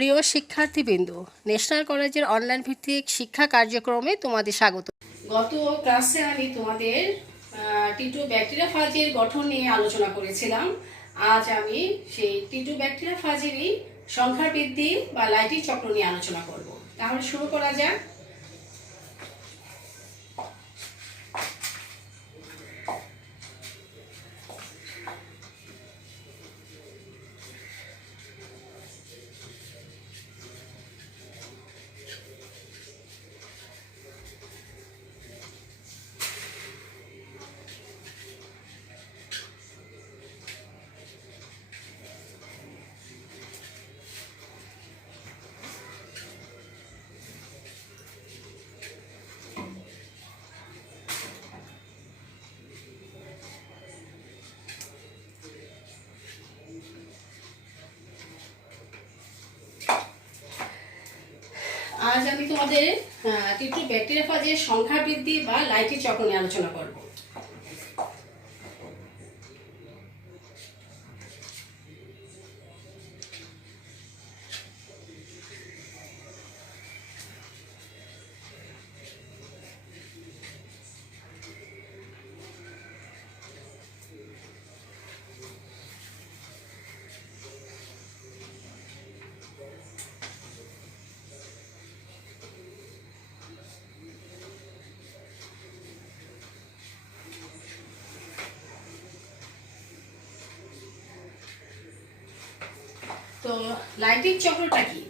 প্রিয় শিক্ষার্থীবৃন্দ, ন্যাশনাল কলেজের অনলাইন ভিত্তিক শিক্ষা কার্যক্রমে তোমাদের স্বাগত। গত ক্লাসে আমি তোমাদের টিটু ব্যাকটেরিয়াফাজের গঠন নিয়ে আলোচনা করেছিলাম। আজ আমি সেই টিটু ব্যাকটেরিয়াফাজেরই সংখ্যা বৃদ্ধি বা লাইটিং চক্র নিয়ে আলোচনা করব। তাহলে শুরু করা যাক। আজ আমি তোমাদের টিটু ব্যাকটেরিয়াফাজের সংখ্যা বৃদ্ধি বা লাইটিং চক্র নিয়ে আলোচনা করব। তো লাইটিং চক্রটা কি?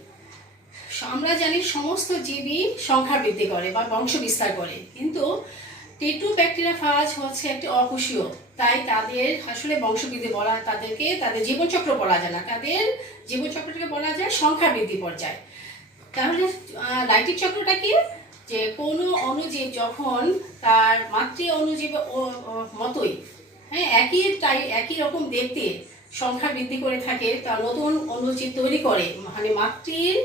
আমরা জানি সমস্ত জীবই সংখ্যা বৃদ্ধি করে বা বংশ বিস্তার করে, কিন্তু টিটু ব্যাকটেরিয়াফাজ হচ্ছে একটি অকোষীয়, তাই তাদের আসলে বংশবৃদ্ধি বলা, তাদেরকে তাদের জীবনচক্র বলা যায় না, তাদের জীবনচক্রটাকে বলা যায় সংখ্যা বৃদ্ধি পর্যায়। তাহলে লাইটিং চক্রটা কি? যে কোনো অণুজীব যখন তার মাতৃ অণুজীব মতোই একই রকম দেখতে সংখ্যা বৃদ্ধি করে থাকে, তার নতুন অণুজীব তৈরি করে, মানে মাতৃর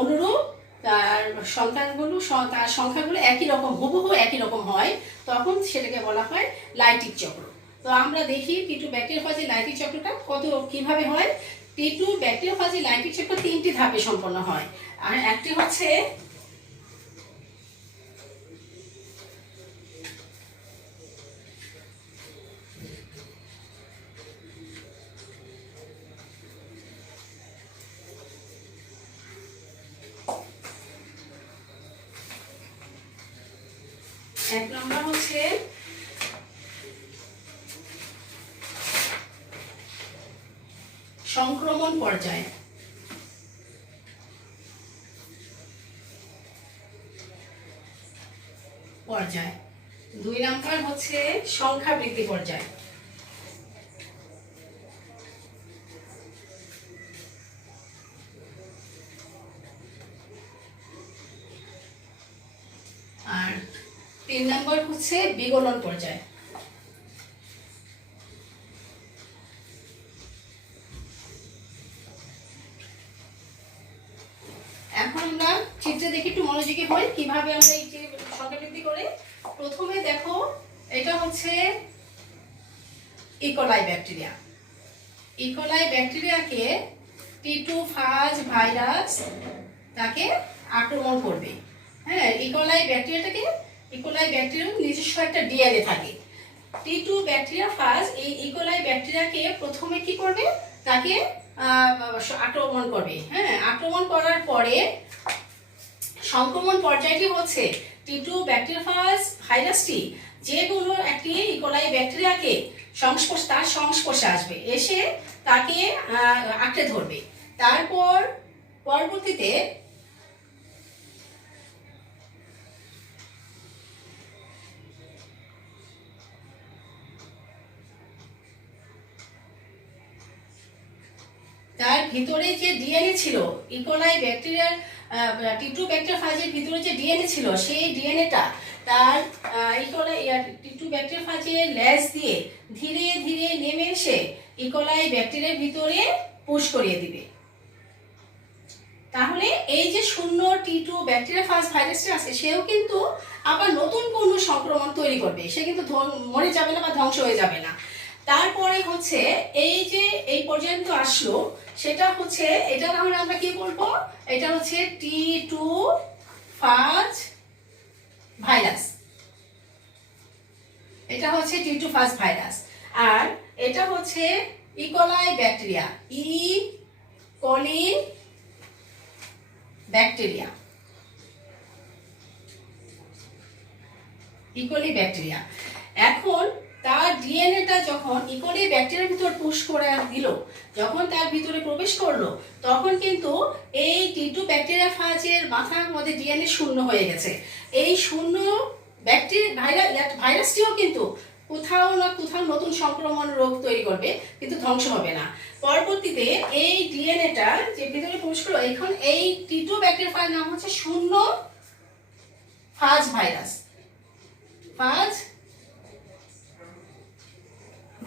অনুরূপ তার সন্তানগুলো, তার সংখ্যাগুলো একই রকম, হুবহু একই রকম হয়, তখন সেটাকে বলা হয় লাইটিং চক্র। তো আমরা দেখি টিটু ব্যাকটেরিয়াফাজের লাইটিং চক্রটা কিভাবে হয়। টিটু ব্যাকটেরিয়াফাজের লাইটিং চক্র 3টি ধাপে সম্পন্ন হয়। আর একটি হচ্ছে এক নম্বর হচ্ছে সংক্রমণ পর্যায়। দুই নম্বর হচ্ছে সংখ্যা বৃদ্ধি পর্যায়। আর 3 নম্বর হচ্ছে বিগলন পর্যায়। এখন আমরা চিত্রে দেখি, একটু মনোযোগী হই কিভাবে আমরা এই যে সংখ্যা বৃদ্ধি করে। প্রথমে দেখো, এটা হচ্ছে ইকোলাই ব্যাকটেরিয়া। ইকোলাই ব্যাকটেরিয়াকে টিটু ফাজ ভাইরাস তাকে আক্রমণ করবে। হ্যাঁ, ইকোলাই ব্যাকটেরিয়ার নিজস্ব একটা ডিএনএ থাকে। টিটু ব্যাকটেরিয়াফাজ এই ইকোলাই ব্যাকটেরিয়াকে প্রথমে কি করবে, তাকে আক্রমণ করবে। হ্যাঁ, আক্রমণ করার পরে সংক্রমণ পর্যায়টি হচ্ছে টিটু ব্যাকটেরিয়াফাজ ভাইরাসটি যে কোনো একটি ইকোলাই ব্যাকটেরিয়াকে তার সংস্পর্শে আসবে, এসে তাকে আঁকড়ে ধরবে। তারপর পরবর্তীতে তার ভিতরে যে ডিএনএ ছিল, ইকোলাই ব্যাকটেরিয়ার টিটু ব্যাকটেরিয়াফাজের ভিতরে যে ডিএনএ ছিল, সেই ডিএনএটা তার টিটু ব্যাকটেরিয়াফাজের ল্যাজ দিয়ে ধীরে ধীরে নেমে এসে ইকোলাই ব্যাকটেরিয়ার ভিতরে পুশ করিয়ে দিবে। তাহলে এই যে শূন্য টিটু ব্যাকটেরিয়াফাজ ভাইরাসটা আছে, সেও কিন্তু আবার নতুন কোনো সংক্রমণ তৈরি করবে, সে কিন্তু মরে যাবে না বা ধ্বংস হয়ে যাবে না। তারপরে হচ্ছে এই যে এই পর্যন্ত আসলো, সেটা হচ্ছে, এটা আমরা কি বলবো, এটা হচ্ছে T2 ফাজ ভাইরাস, এটা হচ্ছে T2 ফাজ ভাইরাস। আর এটা হচ্ছে E. coli bacteria, E. coli bacteria, E. coli bacteria. এখন তার ডিএনএটা যখন ইকোলি ব্যাকটেরিয়ার ভিতর পুশ করে দিল, যখন তার ভিতরে প্রবেশ করলো, তখন কিন্তু এই T2 ব্যাকটেরিয়া ফাজের মাথার মধ্যে ডিএনএ শূন্য হয়ে গেছে। এই শূন্য ভাইরাসটিও কিন্তু কোথাও না কোথাও নতুন সংক্রমণ রোগ তৈরি করবে, কিন্তু ধ্বংস হবে না। পরবর্তীতে এই ডিএনএটা যে ভিতরে প্রবেশ করলো, এখন এই T2 ব্যাকটেরিয়া ফাজ নাম হচ্ছে শূন্য ফাজ ভাইরাস, ফাজ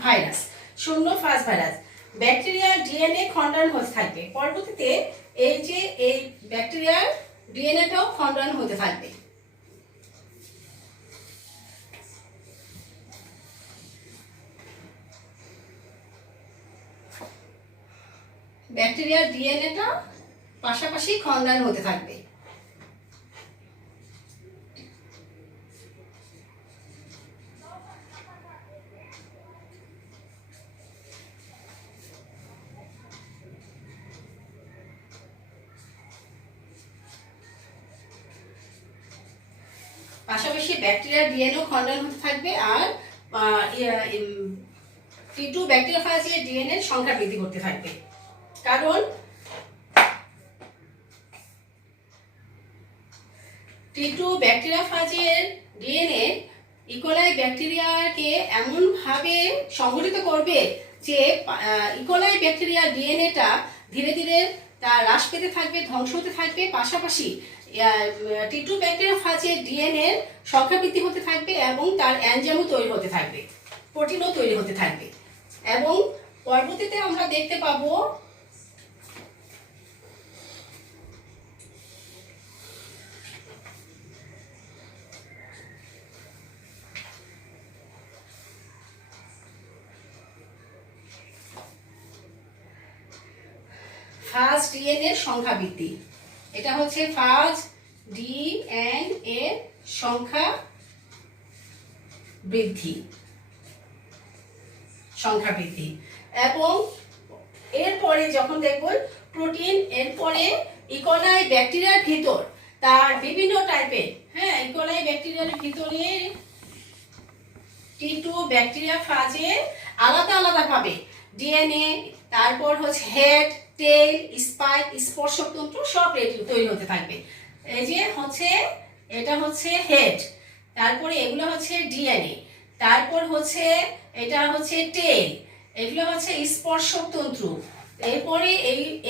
ভাইরাস, শূন্য ফাজ ভাইরাস। ব্যাকটেরিয়ার ডিএনএ খণ্ডন হতে থাকবে, পরবর্তীতে এই যে এই ব্যাকটেরিয়ার ডিএনএটাও খণ্ডন হতে থাকবে। ব্যাকটেরিয়ার ডিএনএটা পাশাপাশি খণ্ডন হতে থাকবে। পাশাপাশি ব্যাকটেরিয়ার ডিএনএ খণ্ডন হতে থাকবে, আর T2 ব্যাকটেরিয়া ফাজের ডিএনএ সংখ্যা বৃদ্ধি করতে থাকবে। কারণ T2 ব্যাকটেরিয়া ফাজের ডিএনএ ইকোলাই ব্যাকটেরিয়াকে এমনভাবে সংগঠিত করবে যে ইকোলাই ব্যাকটেরিয়ার ডিএনএটা ধীরে ধীরে তা হ্রাস পেতে থাকবে, ধ্বংস হতে থাকবে। পাশাপাশি T2 ব্যাকটেরিয়া ফাজের ডিএনএ সংখ্যা বৃদ্ধি হতে থাকবে এবং তার এনজাইমও তৈরি হতে থাকবে, প্রোটিনও তৈরি হতে থাকবে। এবং পরবর্তীতে আমরা দেখতে পাবো ফাজ ডিএনএ সংখ্যা বৃদ্ধি, এটা হচ্ছে ফাজ ডিএনএ সংখ্যা বৃদ্ধি, সংখ্যা বৃদ্ধি। এবং এরপরে যখন দেখব প্রোটিন, এরপরে ইকোলাই ব্যাকটেরিয়ার ভিতর তার বিভিন্ন টাইপের, ইকোলাই ব্যাকটেরিয়ার ভিতরে T2 ব্যাকটেরিয়া ফাজে আলাদা আলাদা ভাবে ডিএনএ, তারপর হচ্ছে হেড, টেল, স্পাইক, স্পর্শতন্ত্র সব তৈরি হতে থাকবে। এই যে হচ্ছে এটা হচ্ছে হেড, তারপরে এগুলো হচ্ছে ডিএনএ, তারপর হচ্ছে এটা হচ্ছে টেল, এগুলো হচ্ছে স্পর্শতন্ত্র, এরপরে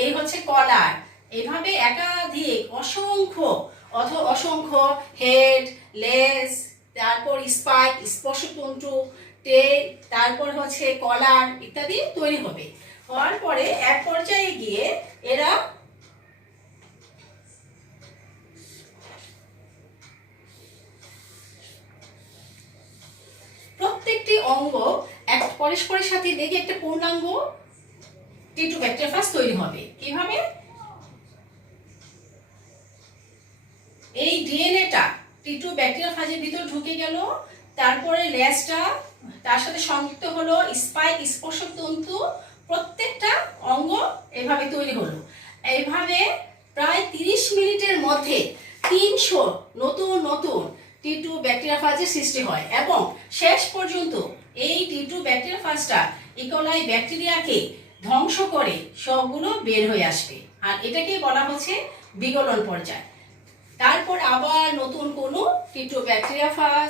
এই হচ্ছে কলার। এইভাবে একাধিক অসংখ্য হেড, লেজ, তারপর স্পাইক, স্পর্শতন্ত্র, টেল, তারপর হচ্ছে কলার ইত্যাদি তৈরি হবে। হওয়ার পরে এক পর্যায়ে গিয়ে এরা প্রত্যেকটি অঙ্গ এক পরস্পরের সাথে লেগে একটা পূর্ণাঙ্গ T2 ব্যাকটেরিয়া ফাজ তৈরি হবে। কিভাবে? এই ডিএনএটা T2 ব্যাকটেরিয়া ফাজের ভিতর ঢুকে গেল, তারপরে লেজটা তার সাথে সংযুক্ত হলো, স্পাইক, স্পর্শতন্তু, প্রত্যেকটা অঙ্গ এভাবে তৈরি হলো। এইভাবে প্রায় 30 মিনিটের মধ্যে 300 নতুন নতুন T2 ব্যাকটেরিয়া ফাজের সৃষ্টি হয় এবং শেষ পর্যন্ত এই T2 ব্যাকটেরিয়া ফাজটা ইকোলাই ব্যাকটেরিয়াকে ধ্বংস করে সবগুলো বের হয়ে আসবে, আর এটাকে বলা হচ্ছে বিগলন পর্যায়। তারপর আবার নতুন কোনো T2 ব্যাকটেরিয়া ফাজ,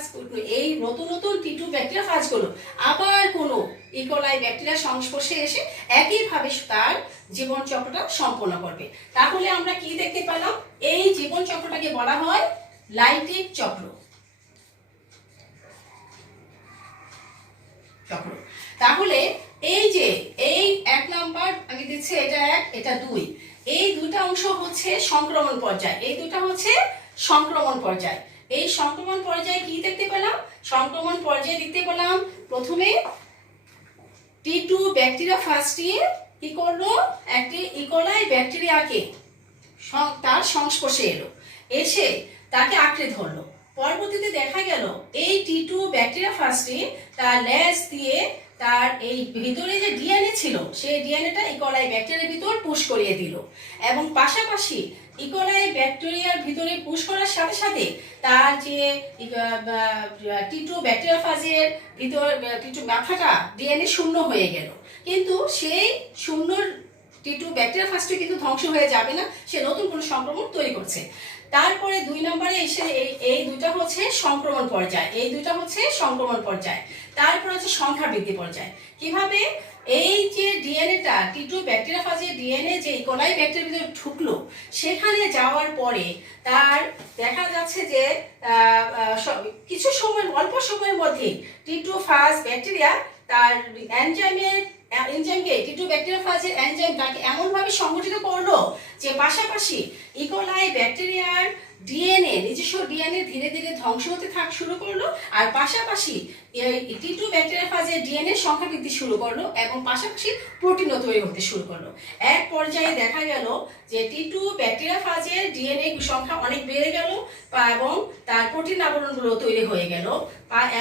এই নতুন নতুন T2 ব্যাকটেরিয়া ফাজগুলো আবার কোনো ইকোলাই ব্যাকটেরিয়ার সংস্পর্শে এসে একইভাবে তার জীবন চক্রটা সম্পন্ন করবে। তাহলে আমরা কি দেখতে পেলাম? এই জীবন চক্রটাকে বলা হয় লাইটিক চক্র। তাহলে এই যে এই 1 নাম্বার আমি দিচ্ছি, এটা 1, এটা 2, এই দুইটা অংশ হচ্ছে সংক্রমণ পর্যায়, এই দুটো হচ্ছে সংক্রমণ পর্যায়। এই সংক্রমণ পর্যায়ে কি দেখতে পেলাম? সংক্রমণ পর্যায়ে দেখতে পেলাম প্রথমে T2 ব্যাকটেরিয়া ফাজটি কি করলো? একটি ইকোলাই ব্যাকটেরিয়াকে তার সংস্পর্শে এলো, এসে তাকে আঁকড়ে ধরলো। পরবর্তীতে দেখা গেল এই টি2 ব্যাকটেরিয়া ফার্স্টে তার লেজ দিয়ে তার এই ভিতরে যে ডিএনএ ছিল সেই ডিএনএটা ইকোলাই ব্যাকটেরিয়ার ভিতর পুশ করিয়ে দিল, এবং পাশাপাশি ইকোলাই ব্যাকটেরিয়ার ভিতরে পুশ করার সাথে সাথে তার যে টি2 ব্যাকটেরিয়া ফাজের ভিতর টি2 মাথাটা ডিএনএ শূন্য হয়ে গেল। কিন্তু সেই শূন্য টি2 ব্যাকটেরিয়া ফার্স্টে কিন্তু ধ্বংস হয়ে যাবে না, সে নতুন কোনো সংক্রমণ তৈরি করছে। তারপরে 2 নম্বরে এসে এই দুইটা হচ্ছে সংক্রমণ পর্যায়, এই দুইটা হচ্ছে সংক্রমণ পর্যায়। তারপর হচ্ছে সংখ্যা বৃদ্ধি পর্যায়। কিভাবে? এই যে ডিএনএটা টি2 ব্যাকটেরিয়া ফাজের ডিএনএ যে ইকোলাই ব্যাকটেরিয়ার ভিতরে ঢুকলো, সেখানে যাওয়ার পরে তার দেখা যাচ্ছে যে কিছু সময়, অল্প সময়ের মধ্যে টি2 ফাজ ব্যাকটেরিয়া তার এনজাইমকে টি2 ব্যাকটেরিয়া ফাজের এনজাইম তাকে এমনভাবে সংগঠিত করলো যে পাশাপাশি ইকোলাই ব্যাকটেরিয়ার ডিএনএ, নিজস্ব ডিএনএ ধীরে ধীরে ধ্বংস হতে শুরু করলো, আর পাশাপাশি টি2 ব্যাকটেরিয়া ফাজের ডিএনএ সংখ্যা বৃদ্ধি শুরু করলো, এবং পাশাপাশি প্রোটিনও তৈরি হতে শুরু করলো। এক পর্যায়ে দেখা গেল যে টি2 ব্যাকটেরিয়া ফাজের ডিএনএ সংখ্যা অনেক বেড়ে গেল, এবং তার প্রোটিন আবরণগুলো তৈরি হয়ে গেল,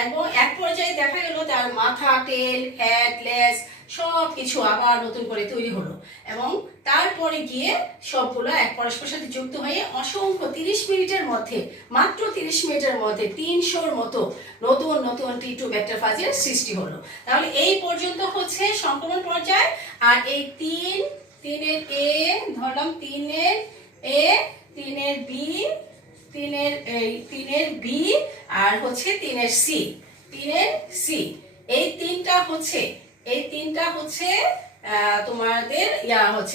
এবং এক পর্যায়ে দেখা গেল তার মাথা, টেল, হেড, লেজ সব কিছু আবার নতুন করে তৈরি হলো, এবং তারপরে গিয়ে সবগুলো এক পরস্পরের সাথে যুক্ত হয়ে অসংখ্য 30 মিনিটের মধ্যে, মাত্র 30 মিনিটের মধ্যে 300-র মতো নতুন নতুন টি2 ব্যাকটেরিয়া ফাজের সৃষ্টি হলো। তাহলে এই পর্যন্ত হচ্ছে সংক্রমণ পর্যায়। আর এই তিনের এ ধরলাম, 3-এর এ, 3-এর বি, 3-এর বি, আর হচ্ছে 3-এর সি, 3-এর সি, এই তিনটা হচ্ছে তোমাদের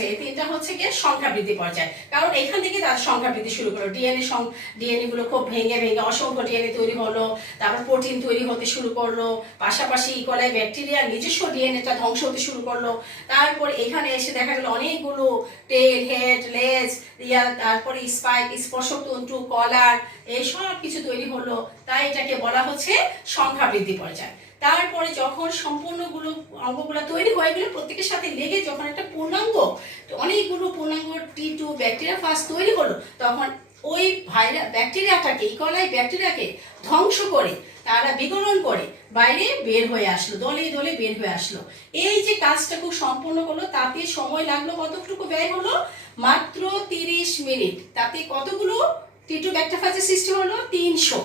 এই তিনটা হচ্ছে গিয়ে সংখ্যা বৃদ্ধি পর্যায়। কারণ এখান থেকে তার সংখ্যা বৃদ্ধি শুরু করলো, ডিএনএ গুলো খুব ভেঙে ভেঙে অসংখ্য ডিএনএ তৈরি হলো, তারপর প্রোটিন তৈরি হতে শুরু করলো, পাশাপাশি ইকোলাই ব্যাকটেরিয়ার নিজস্ব ডিএনএটা ধ্বংস হতে শুরু করলো। তারপর এখানে এসে দেখা গেল অনেকগুলো টেল, হেড, লেজ, তারপরে স্পাইক, স্পর্শক তন্তু, কলার, এই সব কিছু তৈরি হলো। তাই এটাকে বলা হচ্ছে সংখ্যা বৃদ্ধি পর্যায়। তারপরে যখন সম্পূর্ণগুলো অঙ্গগুলো তৈরি হয়ে গেল, প্রত্যেকের সাথে লেগে যখন একটা পূর্ণাঙ্গ, অনেকগুলো পূর্ণাঙ্গ টি2 ব্যাকটেরিয়া ফাজ তৈরি হলো, তখন ওই ব্যাকটেরিয়াটাকে, ইকোলাই ব্যাকটেরিয়াকে ধ্বংস করে তারা বিগলন করে বাইরে বের হয়ে আসলো, দলে দলে বের হয়ে আসলো। এই যে কাজটা খুব সম্পূর্ণ হলো, তাতে সময় লাগলো কতটুকু ব্যয় হলো? মাত্র 30 মিনিট। তাতে কতগুলো টি2 ব্যাকটেরিয়া ফাজের সৃষ্টি হলো? 300।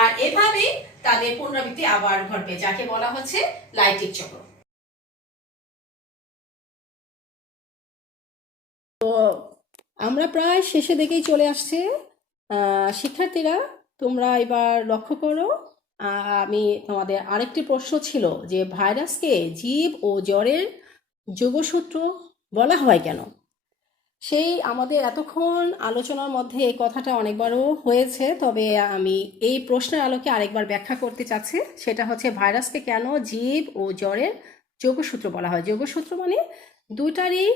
আর এভাবেই তাদের পুনরাবৃত্তি আবার ঘটবে, যাকে বলা হচ্ছে লাইটিক চক্র। তো আমরা প্রায় শেষে দিকেই চলে আসছে। শিক্ষার্থীরা, তোমরা এবার লক্ষ্য করো, আমি তোমাদের আরেকটি প্রশ্ন ছিল যে ভাইরাসকে জীব ও জ্বরের যোগসূত্র বলা হয় কেন? সেই আমাদের এতক্ষণ আলোচনার মধ্যে এই কথাটা অনেকবারও হয়েছে, তবে আমি এই প্রশ্নের আলোকে আরেকবার ব্যাখ্যা করতে চাচ্ছি। সেটা হচ্ছে ভাইরাসকে কেন জীব ও জ্বরের যোগসূত্র বলা হয়। যোগসূত্র মানে দুইটারই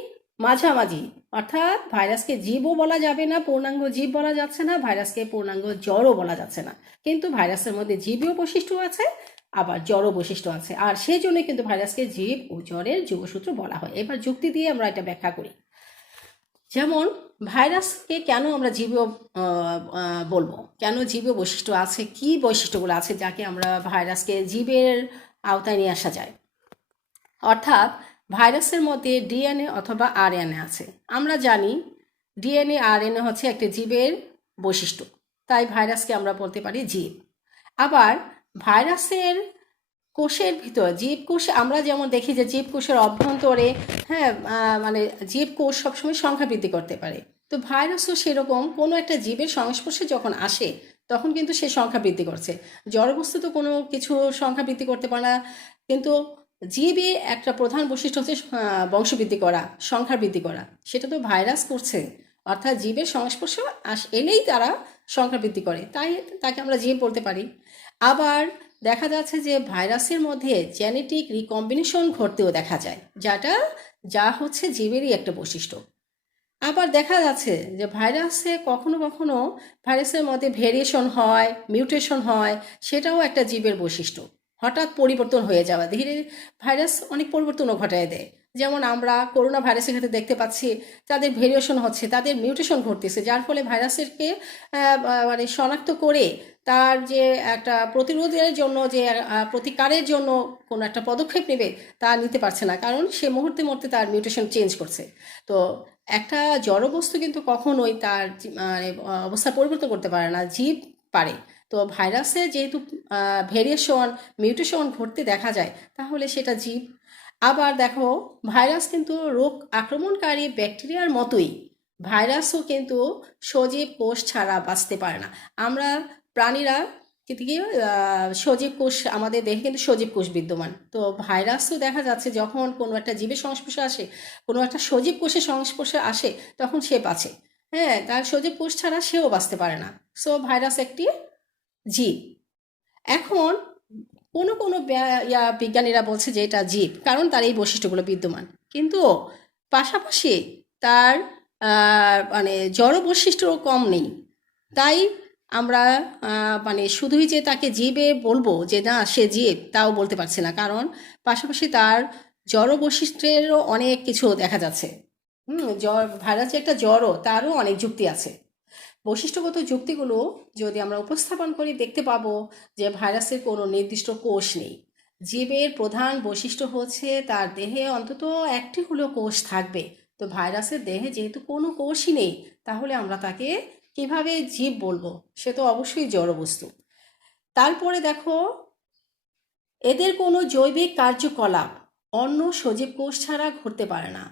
মাঝামাঝি, অর্থাৎ ভাইরাসকে জীবও বলা যাবে না, পূর্ণাঙ্গ জীব বলা যাচ্ছে না, ভাইরাসকে পূর্ণাঙ্গ জ্বরও বলা যাচ্ছে না। কিন্তু ভাইরাসের মধ্যে জীবীয় বৈশিষ্ট্য আছে, আবার জড় বৈশিষ্ট্য আছে, আর সেই জন্য কিন্তু ভাইরাসকে জীব ও জ্বরের যোগসূত্র বলা হয়। এবার যুক্তি দিয়ে আমরা এটা ব্যাখ্যা করি। যেমন ভাইরাসকে কেন আমরা জীবীয় বলবো, কেন জীবীয় বৈশিষ্ট্য আছে, কি বৈশিষ্ট্যগুলো আছে যাকে আমরা ভাইরাসকে জীবের আওতায় নিয়ে আসা যায়। অর্থাৎ ভাইরাসের মধ্যে ডিএনএ অথবা আরএনএ আছে। আমরা জানি ডিএনএ আরএনএ হচ্ছে একটি জীবের বৈশিষ্ট্য, তাই ভাইরাসকে আমরা বলতে পারি জীব। আবার ভাইরাসের কোষের ভিতর, জীবকোষ আমরা যেমন দেখি যে জীবকোষের অভ্যন্তরে মানে জীবকোষ সবসময় সংখ্যা বৃদ্ধি করতে পারে, তো ভাইরাসও সেরকম কোনো একটা জীবের সংস্পর্শে যখন আসে তখন কিন্তু সে সংখ্যা বৃদ্ধি করছে। জড়বস্তু তো কোনো কিছু সংখ্যা বৃদ্ধি করতে পারে না, কিন্তু জীবে একটা প্রধান বৈশিষ্ট্য হচ্ছে বংশবৃদ্ধি করা, সংখ্যা বৃদ্ধি করা, সেটা তো ভাইরাস করছে। অর্থাৎ জীবের সংস্পর্শ এলেই তারা সংখ্যা বৃদ্ধি করে, তাই তাকে আমরা জীব বলতে পারি। আবার দেখা যাচ্ছে যে ভাইরাসের মধ্যে জেনেটিক রিকম্বিনেশন ঘটতেও দেখা যায়, যা হচ্ছে জীবেরই একটা বৈশিষ্ট্য। আবার দেখা যাচ্ছে যে ভাইরাসে কখনো কখনো ভাইরাসের মধ্যে ভেরিয়েশন হয়, মিউটেশন হয়, সেটাও একটা জীবের বৈশিষ্ট্য। হঠাৎ পরিবর্তন হয়ে যাওয়া, ধীরে ভাইরাস অনেক পরিবর্তনও ঘটায় দেয়। যেমন আমরা করোনা ভাইরাসের ক্ষেত্রে দেখতে পাচ্ছি তাদের ভেরিয়েশন হচ্ছে, তাদের মিউটেশন ঘটতেছে, যার ফলে ভাইরাসেরকে মানে শনাক্ত করে তার যে একটা প্রতিরোধের জন্য যে প্রতিকারের জন্য কোনো একটা পদক্ষেপ নেবে তা নিতে পারছে না, কারণ সে মুহূর্তে মুহূর্তে তার মিউটেশন চেঞ্জ করছে। তো একটা জড় বস্তু কিন্তু কখনোই তার মানে অবস্থা পরিবর্তন করতে পারে না, জীব পারে। তো ভাইরাসে যেহেতু ভেরিয়েশন মিউটেশন ঘটতে দেখা যায়, তাহলে সেটা জীব। আবার দেখো, ভাইরাস কিন্তু রোগ আক্রমণকারী ব্যাকটেরিয়ার মতোই ভাইরাসও কিন্তু সজীব কোষ ছাড়া বাঁচতে পারে না। আমরা প্রাণীরা কিন্তু কি সজীব কোষ, আমাদের দেহে কিন্তু সজীব কোষ বিদ্যমান। তো ভাইরাসও দেখা যাচ্ছে যখন কোনো একটা জীবের সংস্পর্শে আসে, কোনো একটা সজীব কোষের সংস্পর্শে আসে, তখন সে বাঁচে। হ্যাঁ, তার সজীব কোষ ছাড়া সেও বাঁচতে পারে না। সো ভাইরাস একটি জীব। এখন কোনো কোনো বিজ্ঞানীরা বলছে যে এটা জীব, কারণ তার এই বৈশিষ্ট্যগুলো বিদ্যমান। কিন্তু পাশাপাশি তার মানে জড় বৈশিষ্ট্যও কম নেই। তাই আমরা মানে শুধুই যে তাকে জীবে বলবো যে না সে জীব, তাও বলতে পারছি না, কারণ পাশাপাশি তার জড় বৈশিষ্ট্যেরও অনেক কিছু দেখা যাচ্ছে। ভাইরাস যে একটা জড়, তারও অনেক যুক্তি আছে। বৈশিষ্ট্যগত যুক্তিগুলো যদি আমরা উপস্থাপন করি, দেখতে পাবো যে ভাইরাসের কোনো নির্দিষ্ট কোষ নেই। জীবের প্রধান বৈশিষ্ট্য হচ্ছে তার দেহে অন্তত একটি হলেও কোষ থাকবে। তো ভাইরাসের দেহে যেহেতু কোনো কোষই নেই, তাহলে আমরা তাকে কিভাবে জীব বলবো? সে তো অবশ্যই জড়বস্তু। তারপরে দেখো, এদের কোনো জৈবিক কার্যকলাপ অন্য সজীব কোষ ছাড়া ঘটতে পারে না।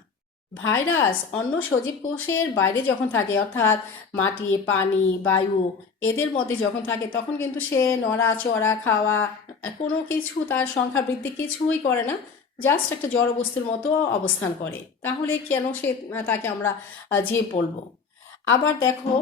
ভাইরাস অন্য সজীব কোষের বাইরে যখন থাকে, অর্থাৎ মাটি, পানি, বায়ু এদের মধ্যে যখন থাকে, তখন কিন্তু সে নড়াচড়া, খাওয়া, কোনো কিছু তার সংখ্যা বৃদ্ধি কিছুই করে না, জাস্ট একটা জড়বস্তুর মতো অবস্থান করে। তাহলে কেন সে তাকে আমরা জীব বলবো? আবার দেখো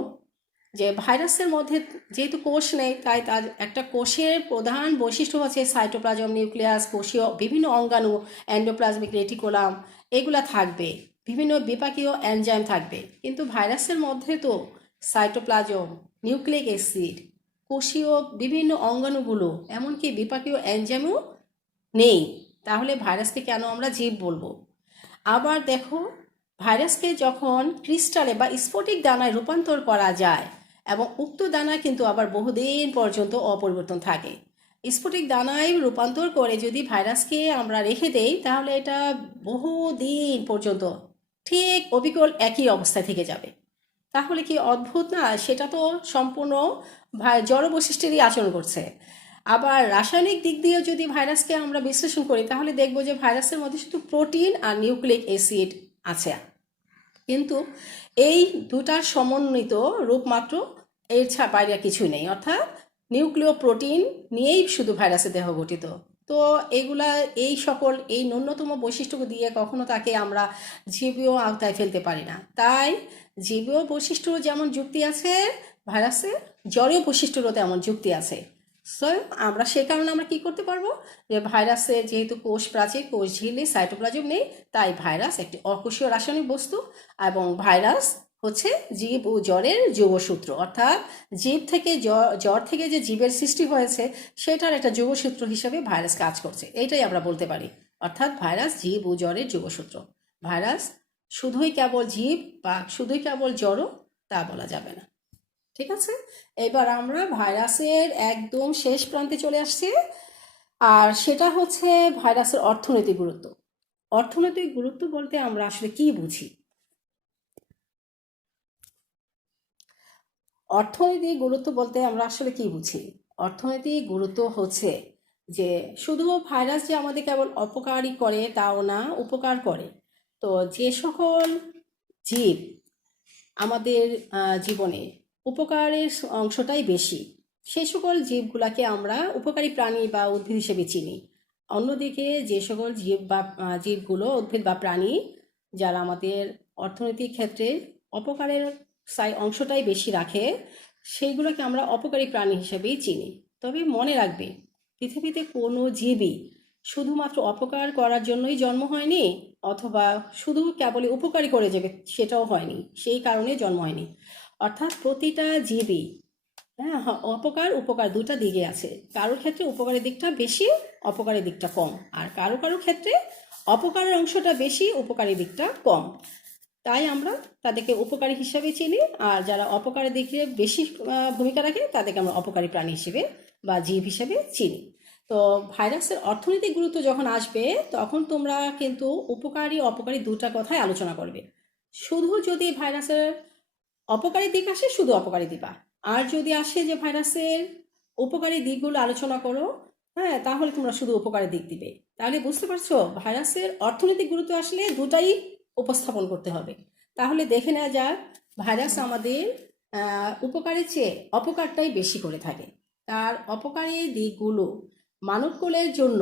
যে ভাইরাসের মধ্যে যেহেতু কোষ নেই, তাই তার একটা কোষের প্রধান বৈশিষ্ট্য হচ্ছে সাইটোপ্লাজম, নিউক্লিয়াস, কোষীয় বিভিন্ন অঙ্গাণু, এন্ডোপ্লাজমিক রেটিকুলাম এগুলা থাকবে, বিভিন্ন বিপাকীয় এনজাইম থাকবে। কিন্তু ভাইরাসের মধ্যে তো সাইটোপ্লাজম, নিউক্লিক অ্যাসিড, কোষীয় বিভিন্ন অঙ্গাণুগুলো, এমনকি বিপাকীয় এনজাইমও নেই। তাহলে ভাইরাসকে কেন আমরা জীব বলবো? আবার দেখো, ভাইরাসকে যখন ক্রিস্টালে বা স্ফটিক দানায় রূপান্তর করা যায়, এবং উক্ত দানা কিন্তু আবার বহুদিন পর্যন্ত অপরিবর্তন থাকে। স্ফটিক দানায় রূপান্তর করে যদি ভাইরাসকে আমরা রেখে দেই, তাহলে এটা বহুদিন পর্যন্ত ঠিক অবিকল একই অবস্থায় থেকে যাবে। তাহলে কি অদ্ভুত না? সেটা তো সম্পূর্ণ জড় বৈশিষ্ট্যেরই আচরণ করছে। আবার রাসায়নিক দিক দিয়েও যদি ভাইরাসকে আমরা বিশ্লেষণ করি, তাহলে দেখব যে ভাইরাসের মধ্যে শুধু প্রোটিন আর নিউক্লিক অ্যাসিড আছে, কিন্তু এই দুটার সমন্বিত রূপ মাত্র, এর বাইরে কিছুই নেই। অর্থাৎ নিউক্লিয় প্রোটিন নিয়েই শুধু ভাইরাসের দেহ গঠিত। তো এগুলা, এই সকল এই ন্যূনতম বৈশিষ্ট্য দিয়ে কখনো তাকে আমরা জীবীয় আওতায় ফেলতে পারি না। তাই জীবীয় বৈশিষ্ট্য যেমন যুক্তি আছে, ভাইরাসের জড়ীয় বৈশিষ্ট্যরও তেমন যুক্তি আছে। সো আমরা সে কারণে আমরা কি করতে পারবো, যে ভাইরাসের যেহেতু কোষ প্রাচীর, কোষ ঝিল্লি, সাইটোপ্লাজম নেই, তাই ভাইরাস একটি অকোষীয় রাসায়নিক বস্তু, এবং ভাইরাস হচ্ছে জীব ও জ্বরের যোগসূত্র। অর্থাৎ জীব থেকে জ্বর থেকে যে জীবের সৃষ্টি হয়েছে, সেটার একটা যোগসূত্র হিসেবে ভাইরাস কাজ করছে, এইটাই আমরা বলতে পারি। অর্থাৎ ভাইরাস জীব ও জ্বরের যোগসূত্র। ভাইরাস শুধুই কেবল জীব বা শুধুই কেবল জ্বরও, তা বলা যাবে না। ঠিক আছে, এবার আমরা ভাইরাসের একদম শেষ প্রান্তে চলে আসছি, আর সেটা হচ্ছে ভাইরাসের অর্থনৈতিক গুরুত্ব। অর্থনৈতিক গুরুত্ব বলতে আমরা আসলে কি বুঝি? অর্থনৈতিক গুরুত্ব বলতে আমরা আসলে কি বুঝি? অর্থনৈতিক গুরুত্ব হচ্ছে যে শুধু ভাইরাস যে আমাদের কেবল অপকারই করে তাও না, উপকার করে। তো যে সকল জীব আমাদের জীবনে উপকারের অংশটাই বেশি, সেই সকল জীবগুলাকে আমরা উপকারী প্রাণী বা উদ্ভিদ হিসেবে চিনি। অন্যদিকে যে সকল জীব বা জীবগুলো, উদ্ভিদ বা প্রাণী, যারা আমাদের অর্থনৈতিক ক্ষেত্রে অপকারের অংশটাই বেশি রাখে, সেইগুলোকে আমরা অপকারী প্রাণী হিসেবেই চিনি। তবে মনে রাখবে, পৃথিবীতে কোনো জীবই শুধুমাত্র অপকার করার জন্যই জন্ম হয়নি, অথবা শুধু কেবলই উপকারী করে যাবে সেটাও হয়নি, সেই কারণে জন্ম হয়নি। অর্থাৎ প্রতিটা জীবই, হ্যাঁ, অপকার উপকার দুটা দিকে আছে। কারোর ক্ষেত্রে উপকারের দিকটা বেশি, অপকারের দিকটা কম, আর কারো কারো ক্ষেত্রে অপকারের অংশটা বেশি, উপকারী দিকটা কম। তাই আমরা তাদেরকে উপকারী হিসাবে চিনি, আর যারা অপকারের দিকে বেশি ভূমিকা রাখে তাদেরকে আমরা অপকারী প্রাণী হিসেবে বা জীব হিসেবে চিনি। তো ভাইরাসের অর্থনৈতিক গুরুত্ব যখন আসবে তখন তোমরা কিন্তু উপকারী অপকারী দুটা কথাই আলোচনা করবে। শুধু যদি ভাইরাসের অপকারী দিক আসে শুধু অপকারী দিবা, আর যদি আসে যে ভাইরাসের উপকারী দিকগুলো আলোচনা করো, হ্যাঁ, তাহলে তোমরা শুধু উপকারী দিক দিবে। তাহলে বুঝতে পারছো ভাইরাসের অর্থনৈতিক গুরুত্ব আসলে দুটাই উপস্থাপন করতে হবে। তাহলে দেখে নেওয়া যাক ভাইরাস আমাদের উপকারের চেয়ে অপকারটাই বেশি করে থাকে। তার অপকারী দিকগুলো, মানবকুলের জন্য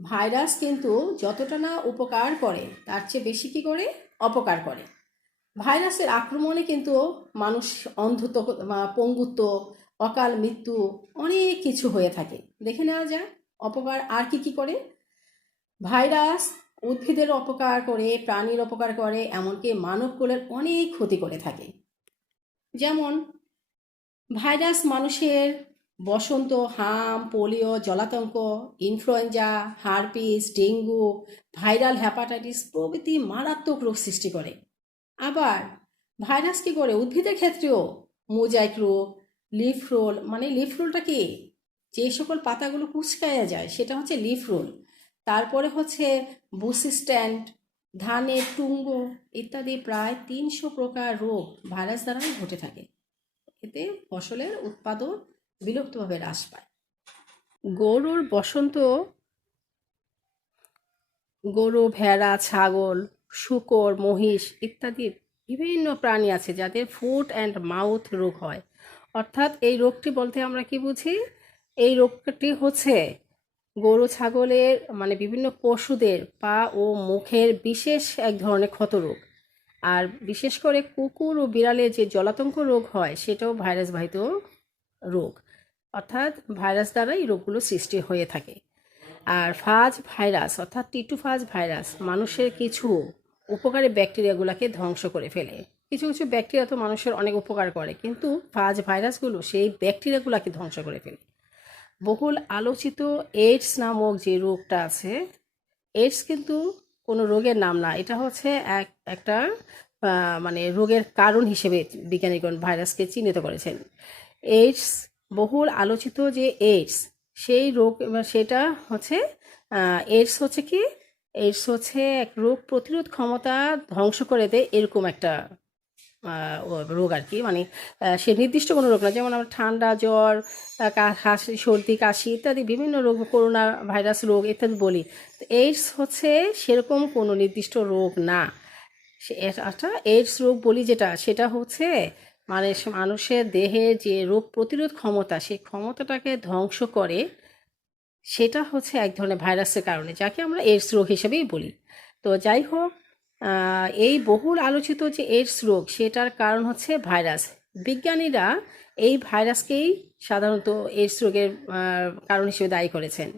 ভাইরাস কিন্তু যতটা না উপকার করে তার চেয়ে বেশি কি করে অপকার করে। ভাইরাসের আক্রমণে কিন্তু মানুষ অন্ধত্ব, পঙ্গুত্ব, অকাল মৃত্যু অনেক কিছু হয়ে থাকে। দেখে নেওয়া যায় অপকার আর কি কি করে। ভাইরাস উদ্ভিদের অপকার করে, প্রাণীর অপকার করে, এমনকি মানবকুলের অনেক ক্ষতি করে থাকে। যেমন ভাইরাস মানুষের বসন্ত, হাম, পোলিও, জলাতঙ্ক, influenza, herpes, dengue, viral hepatitis প্রভৃতি মারাত্মক রোগ সৃষ্টি করে। আবার ভাইরাস কি করে উদ্ভিদের ক্ষেত্রেও মোজাইক রোগ, লিফ রোল, মানে লিফ রোলটা কি, যে সকল পাতাগুলো কুঁচকায়া যায় সেটা হচ্ছে লিফ রোল। তারপরে হচ্ছে বুসি স্ট্যান্ড, ধানের টুঙ্গ ইত্যাদি প্রায় 300 প্রকার রোগ ভাইরাস দ্বারাই ঘটে থাকে। এতে ফসলের উৎপাদন বিলুপ্তভাবে হ্রাস পায়। গরুর বসন্ত, গরু, ভেড়া, ছাগল, শূকর, মহিষ ইত্যাদি বিভিন্ন প্রাণী আছে যাদের ফুট অ্যান্ড মাউথ রোগ হয়। অর্থাৎ এই রোগটি বলতে আমরা কি বুঝি, এই রোগটি হচ্ছে গরু ছাগলের মানে বিভিন্ন পশুদের পা ও মুখের বিশেষ এক ধরনের ক্ষতরোগ। আর বিশেষ করে কুকুর ও বিড়ালের যে জলাতঙ্ক রোগ হয় সেটাও ভাইরাসবাহিত রোগ, অর্থাৎ ভাইরাস দ্বারা এই রোগগুলো সৃষ্টি হয়ে থাকে। আর ফাজ ভাইরাস অর্থাৎ টিটুফাজ ভাইরাস মানুষের কিছু উপকারী ব্যাকটেরিয়াগুলোকে ধ্বংস করে ফেলে। কিছু কিছু ব্যাকটেরিয়া তো মানুষের অনেক উপকার করে, কিন্তু ফাজ ভাইরাসগুলো সেই ব্যাকটেরিয়াগুলোকে ধ্বংস করে ফেলে। বহুল আলোচিত এইডস নামক যে রোগটা আছে, এইডস কিন্তু কোনো রোগের নাম না, এটা হচ্ছে একটা মানে রোগের কারণ হিসেবে বিজ্ঞানীগণ ভাইরাসকে চিহ্নিত করেছেন। এইডস, বহুল আলোচিত যে এইডস, সেই রোগ সেটা হচ্ছে এইডস হচ্ছে কি, এইডস হচ্ছে এক রোগ প্রতিরোধ ক্ষমতা ধ্বংস করে দেয় এরকম একটা রোগ আর কি। মানে সে নির্দিষ্ট কোনো রোগ না, যেমন আমরা ঠান্ডা, জ্বর, কাশি, সর্দি, কাশি ইত্যাদি বিভিন্ন রোগ, করোনা ভাইরাস রোগ ইত্যাদি বলি। এইডস হচ্ছে সেরকম কোনো নির্দিষ্ট রোগ না। একটা এইডস রোগ বলি যেটা, সেটা হচ্ছে মানে মানুষের দেহে যে রোগ প্রতিরোধ ক্ষমতা, সেই ক্ষমতাটাকে ধ্বংস করে, সেটা হচ্ছে এক ধরনের ভাইরাসের কারণে, যাকে আমরা এইডস রোগ হিসেবেই বলি। তো যাই হোক, এই বহুল আলোচিত যে এইডস রোগ সেটার কারণ হচ্ছে ভাইরাস। বিজ্ঞানীরা এই ভাইরাসকেই সাধারণত এইডস রোগের কারণ হিসেবে দায়ী করেছেন।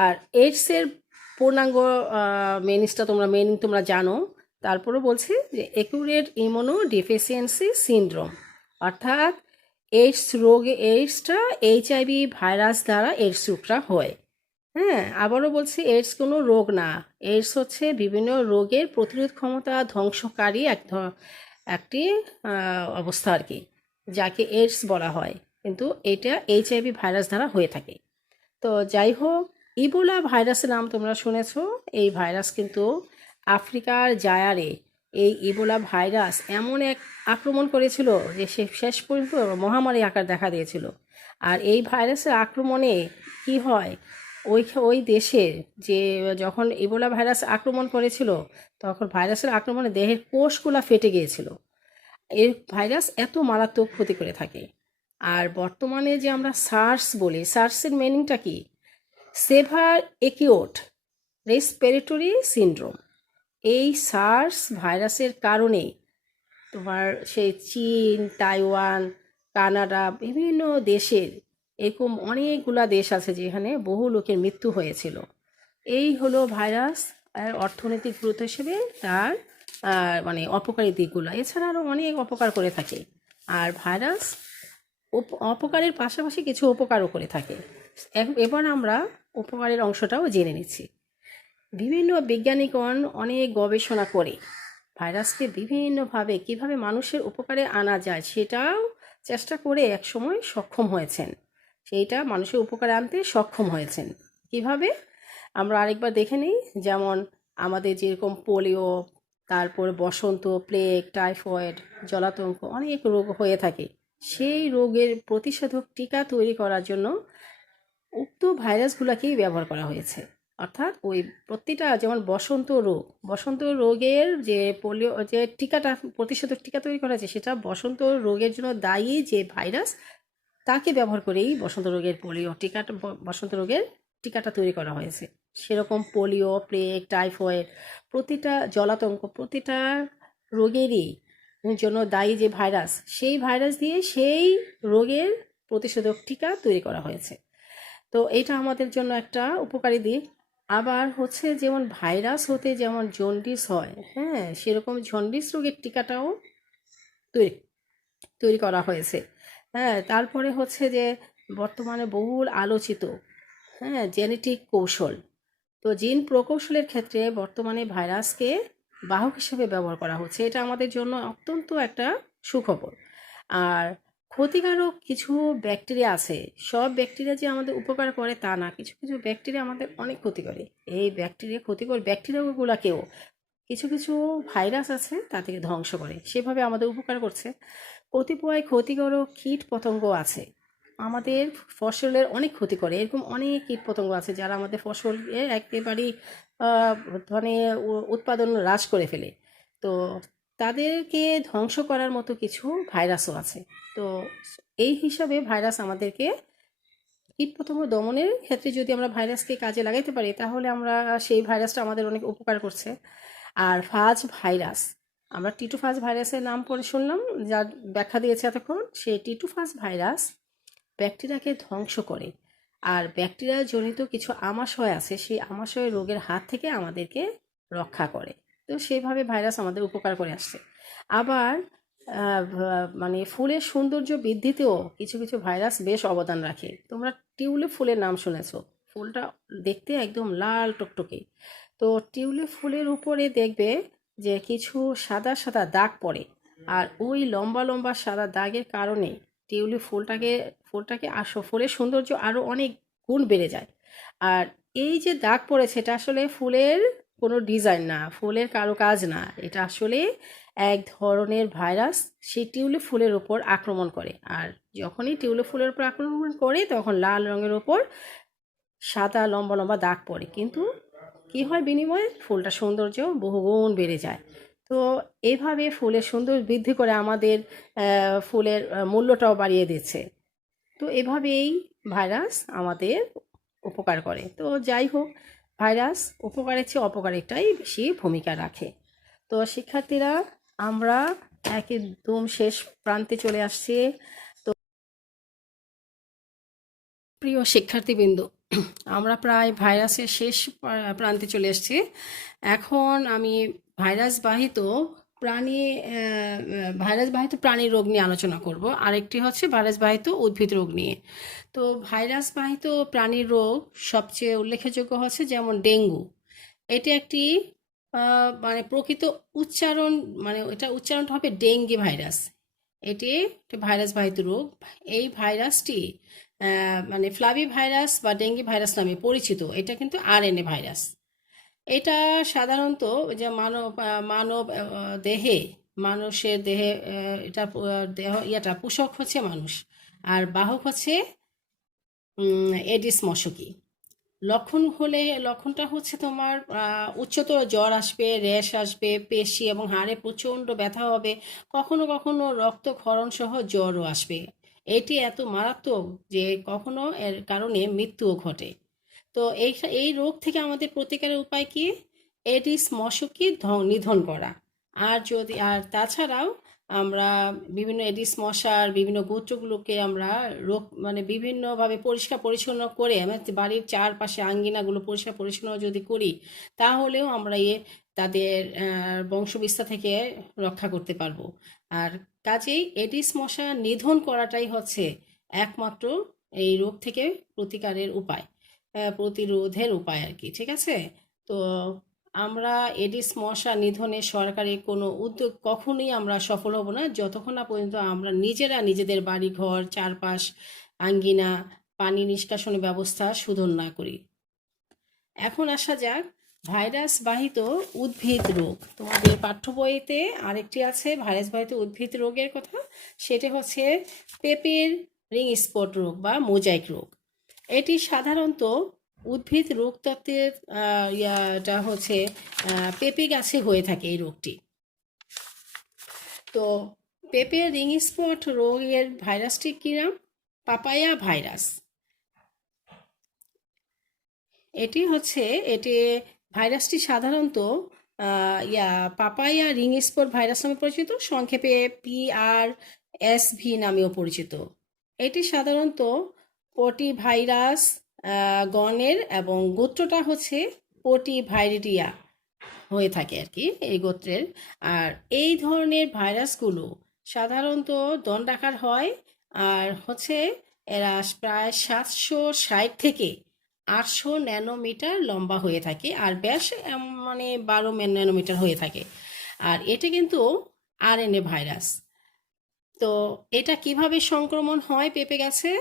আর এইডসের পূর্ণাঙ্গ মিনিং তোমরা জানো, তারপরও বলছি যে অ্যাকিউরেট ইমিউনো ডেফিসিয়েন্সি সিনড্রোম, অর্থাৎ এইডসটা HIV ভাইরাস দ্বারা এইডস রোগটা হয়। হ্যাঁ, আবারও বলছি এইডস কোনো রোগ না, এইডস হচ্ছে বিভিন্ন রোগের প্রতিরোধ ক্ষমতা ধ্বংসকারী একটি অবস্থা আর কি, যাকে এইডস বলা হয়, কিন্তু এটা HIV ভাইরাস দ্বারা হয়ে থাকে। তো যাই হোক, ইবোলা ভাইরাসের নাম তোমরা শুনেছ। এই ভাইরাস কিন্তু আফ্রিকার জায়ারে এই ইবোলা ভাইরাস এমন এক আক্রমণ করেছিল যে সে শেষ পর্যন্ত মহামারী আকার দেখা দিয়েছিল। আর এই ভাইরাসের আক্রমণে কি হয়, ওই দেশের যে যখন ইবোলা ভাইরাস আক্রমণ করেছিল তখন ভাইরাসের আক্রমণে দেহের কোষগুলা ফেটে গিয়েছিল। এই ভাইরাস এত মারাত্মক ক্ষতি করে থাকে। আর বর্তমানে যে আমরা সার্স বলি, সার্সের মিনিংটা কি, সেভার একিউট রেসপিরেটরি সিনড্রোম। এই সার্স ভাইরাসের কারণে তোমার সেই চীন, তাইওয়ান, কানাডা বিভিন্ন দেশের এরকম অনেকগুলা দেশ আছে যেখানে বহু লোকের মৃত্যু হয়েছিল। এই হলো ভাইরাস আর অর্থনৈতিক গুরুত্ব হিসেবে তার মানে অপকারী দিকগুলো। এছাড়া আরও অনেক অপকার করে থাকে। আর ভাইরাস অপকারের পাশাপাশি কিছু উপকারও করে থাকে। এবার আমরা উপকারের অংশটাও জেনে নিচ্ছি। বিভিন্ন বিজ্ঞানীগণ অনেক গবেষণা করে ভাইরাসকে বিভিন্নভাবে কিভাবে মানুষের উপকারে আনা যায় সেটাও চেষ্টা করে একসময় সক্ষম হয়েছেন। সেইটা মানুষের উপকারে আনতে সক্ষম হয়েছেন। কিভাবে আমরা আরেকবার দেখে নিই। যেমন আমাদের যেরকম পোলিও, তারপরে বসন্ত, প্লেগ, টাইফয়েড, জলাতঙ্ক অনেক রোগ হয়ে থাকে, সেই রোগের প্রতিষেধক টিকা তৈরি করার জন্য উক্ত ভাইরাসগুলোকেই ব্যবহার করা হয়েছে। অর্থাৎ ওই প্রতিটা, যেমন বসন্ত রোগের যে পোলিও যে টিকাটা, প্রতিষেধক টিকা তৈরি করা হয়েছে, সেটা বসন্ত রোগের জন্য দায়ী যে ভাইরাস, তাকে ব্যবহার করেই বসন্ত রোগের পোলিও টিকাটা, বসন্ত রোগের টিকাটা তৈরি করা হয়েছে। সেরকম পোলিও, প্লেগ, টাইফয়েড, প্রতিটা জলাতঙ্ক, প্রতিটা রোগেরই জন্য দায়ী যে ভাইরাস, সেই ভাইরাস দিয়ে সেই রোগের প্রতিষেধক টিকা তৈরি করা হয়েছে। তো এটা আমাদের জন্য একটা উপকারী দিক। আবার হচ্ছে যেমন ভাইরাস হতে যেমন জন্ডিস হয়, হ্যাঁ, সেরকম জন্ডিস রোগের টিকাটাও তৈরি তৈরি করা হয়েছে। হ্যাঁ, তারপরে হচ্ছে যে বর্তমানে বহুল আলোচিত, হ্যাঁ, জেনেটিক কৌশল। তো জিন প্রকৌশলের ক্ষেত্রে বর্তমানে ভাইরাসকে বাহক হিসেবে ব্যবহার করা হচ্ছে। এটা আমাদের জন্য অত্যন্ত একটা সুখবর। আর ক্ষতিকারক কিছু ব্যাকটেরিয়া আছে, সব ব্যাকটেরিয়া যে আমাদের উপকার করে তা না, কিছু কিছু ব্যাকটেরিয়া আমাদের অনেক ক্ষতি করে। এই ক্ষতিকর ব্যাকটেরিয়াগুলোকেও কিছু কিছু ভাইরাস আছে তা থেকে ধ্বংস করে, সেভাবে আমাদের উপকার করছে। কতিপয় ক্ষতিকারক কীট পতঙ্গ আছে, আমাদের ফসলের অনেক ক্ষতি করে। এরকম অনেক কীট পতঙ্গ আছে যারা আমাদের ফসলকে একেবারেই আহ, মানে উৎপাদন হ্রাস করে ফেলে। তো তাদেরকে ধ্বংস করার মতো কিছু ভাইরাসও আছে। তো এই হিসাবে ভাইরাস আমাদেরকে, কীটপতঙ্গ দমনের ক্ষেত্রে যদি আমরা ভাইরাসকে কাজে লাগাইতে পারি, তাহলে আমরা সেই ভাইরাসটা আমাদের অনেক উপকার করছে। আর ফাজ ভাইরাস, আমরা টিটুফাজ ভাইরাসের নাম পরে শুনলাম, যার ব্যাখ্যা দিয়েছে এতক্ষণ। সেই টিটুফাজ ভাইরাস ব্যাকটেরিয়াকে ধ্বংস করে, আর ব্যাকটেরিয়া জনিত কিছু আমাশয় আছে, সেই আমাশয় রোগের হাত থেকে আমাদেরকে রক্ষা করে। তো সেইভাবে ভাইরাস আমাদের উপকার করে আসছে। আবার মানে ফুলের সৌন্দর্য বৃদ্ধিতেও কিছু কিছু ভাইরাস বেশ অবদান রাখে। তোমরা টিউলিপ ফুলের নাম শুনেছো, ফুলটা দেখতে একদম লাল টকটকে। তো টিউলিপ ফুলের উপরে দেখবে যে কিছু সাদা সাদা দাগ পড়ে, আর ওই লম্বা লম্বা সাদা দাগের কারণে টিউলিপ ফুলটাকে ফুলের সৌন্দর্য আরও অনেক গুণ বেড়ে যায়। আর এই যে দাগ পড়েছে, এটা আসলে ফুলের কোনো ডিজাইন না, ফুলের কারুকাজ না, এটা আসলে এক ধরনের ভাইরাস সেই টিউলিপ ফুলের উপর আক্রমণ করে। আর যখনই টিউলিপ ফুলের উপর আক্রমণ করে, তখন লাল রঙের উপর সাদা লম্বা লম্বা দাগ পড়ে, কিন্তু কি হয় বিনিময়ে, ফুলটা সৌন্দর্য বহুগুণ বেড়ে যায়। তো এইভাবে ফুলের সৌন্দর্য বৃদ্ধি করে আমাদের ফুলের মূল্যটাও বাড়িয়ে দিচ্ছে। তো এভাবেই ভাইরাস আমাদের উপকার করে। তো যাই হোক, ভাইরাস উপকারের চেয়ে অপকারেরটাই বেশি ভূমিকা রাখে। তো শিক্ষার্থীরা, আমরা একদম শেষ প্রান্তে চলে আসছি। তো প্রিয় শিক্ষার্থীবৃন্দ, আমরা প্রায় ভাইরাসের শেষ প্রান্তে চলে এসেছি। এখন আমি ভাইরাসবাহিত ভাইরাসবাহিত প্রাণী রোগ নিয়ে আলোচনা করব। আরেকটি হচ্ছে ভাইরাসবাহিত উদ্ভিদ রোগ নিয়ে। তো ভাইরাসবাহিত প্রাণীর রোগ সবচেয়ে উল্লেখযোগ্য হচ্ছে যেমন ডেঙ্গু। এটি একটি মানে প্রকৃত উচ্চারণ, মানে এটা উচ্চারণটা হবে ডেঙ্গি ভাইরাস। এটি একটি ভাইরাসবাহিত রোগ। এই ভাইরাসটি মানে ফ্লাভি ভাইরাস বা ডেঙ্গি ভাইরাস নামে পরিচিত। এটা কিন্তু আরএনএ ভাইরাস। এটা সাধারণত যে মানব দেহে, মানুষের দেহে, এটা পোষক হচ্ছে মানুষ, আর বাহক হচ্ছে এডিস মশকি। লক্ষণটা হচ্ছে তোমার উচ্চতর জ্বর আসবে, র্যাশ আসবে, পেশি এবং হাড়ে প্রচণ্ড ব্যথা হবে, কখনো কখনো রক্তক্ষরণ সহ জ্বরও আসবে। এটি এত মারাত্মক যে কখনো এর কারণে মৃত্যুও ঘটে। তো এই রোগ থেকে আমাদের প্রতিকারের উপায় কি? এডিস মশককে নিধন করা। আর তাছাড়াও আমরা বিভিন্ন এডিস মশার বিভিন্ন গোত্রগুলোকে আমরা রোগ মানে বিভিন্নভাবে পরিষ্কার পরিচ্ছন্ন করে আমাদের বাড়ির চারপাশে আঙ্গিনাগুলো পরিষ্কার পরিচ্ছন্ন যদি করি, তাহলেও আমরা তাদের বংশবিস্তার থেকে রক্ষা করতে পারবো। আর কাজেই এডিস মশা নিধন করাটাই হচ্ছে একমাত্র এই রোগ থেকে প্রতিকারের উপায়, প্রতিরোধের উপায় আর কি। ঠিক আছে? তো আমরা এডিস মশা নিধনে সরকারি কোনো উদ্যোগ কখনোই আমরা সফল হব না যতক্ষণ না পর্যন্ত আমরা নিজেরা নিজেদের বাড়ি ঘর চারপাশ আঙ্গিনা পানি নিষ্কাশনের ব্যবস্থা শোধন না করি। এখন আসা যাক ভাইরাস বাহিত উদ্ভিদ রোগ। তোমাদের পাঠ্য বইতে আরেকটি আছে ভাইরাস বাহিত উদ্ভিদ রোগের কথা, সেটা হচ্ছে পেঁপের রিং স্পট রোগ বা মোজাইক রোগ। এটি সাধারণত উদ্ভিদ রোগতত্ত্বের ইয়াটা হচ্ছে পেঁপে গাছে হয়ে থাকে এই রোগটি। তো পেঁপের রিং স্পট রোগের ভাইরাসটি কী নাম? Papaya virus. এটি ভাইরাসটি সাধারণত পাপায়া রিং স্পট ভাইরাস নামে পরিচিত, সংক্ষেপে PRSV নামেও পরিচিত। এটি সাধারণত পটিভাইরাস গণের এবং গোত্রটা হচ্ছে পটিভাইরিডিয়া হয়ে থাকে আর কি এই গোত্রের। আর এই ধরনের ভাইরাসগুলো সাধারণত দণ্ডাকার হয় আর হচ্ছে এরা প্রায় 760 থেকে 800 ন্যানোমিটার লম্বা হয়ে থাকে আর ব্যাস মানে 12 ন্যানোমিটার হয়ে থাকে। আর এটা কিন্তু RNA ভাইরাস। তো এটা কিভাবে সংক্রমণ হয় পেঁপে গাছে?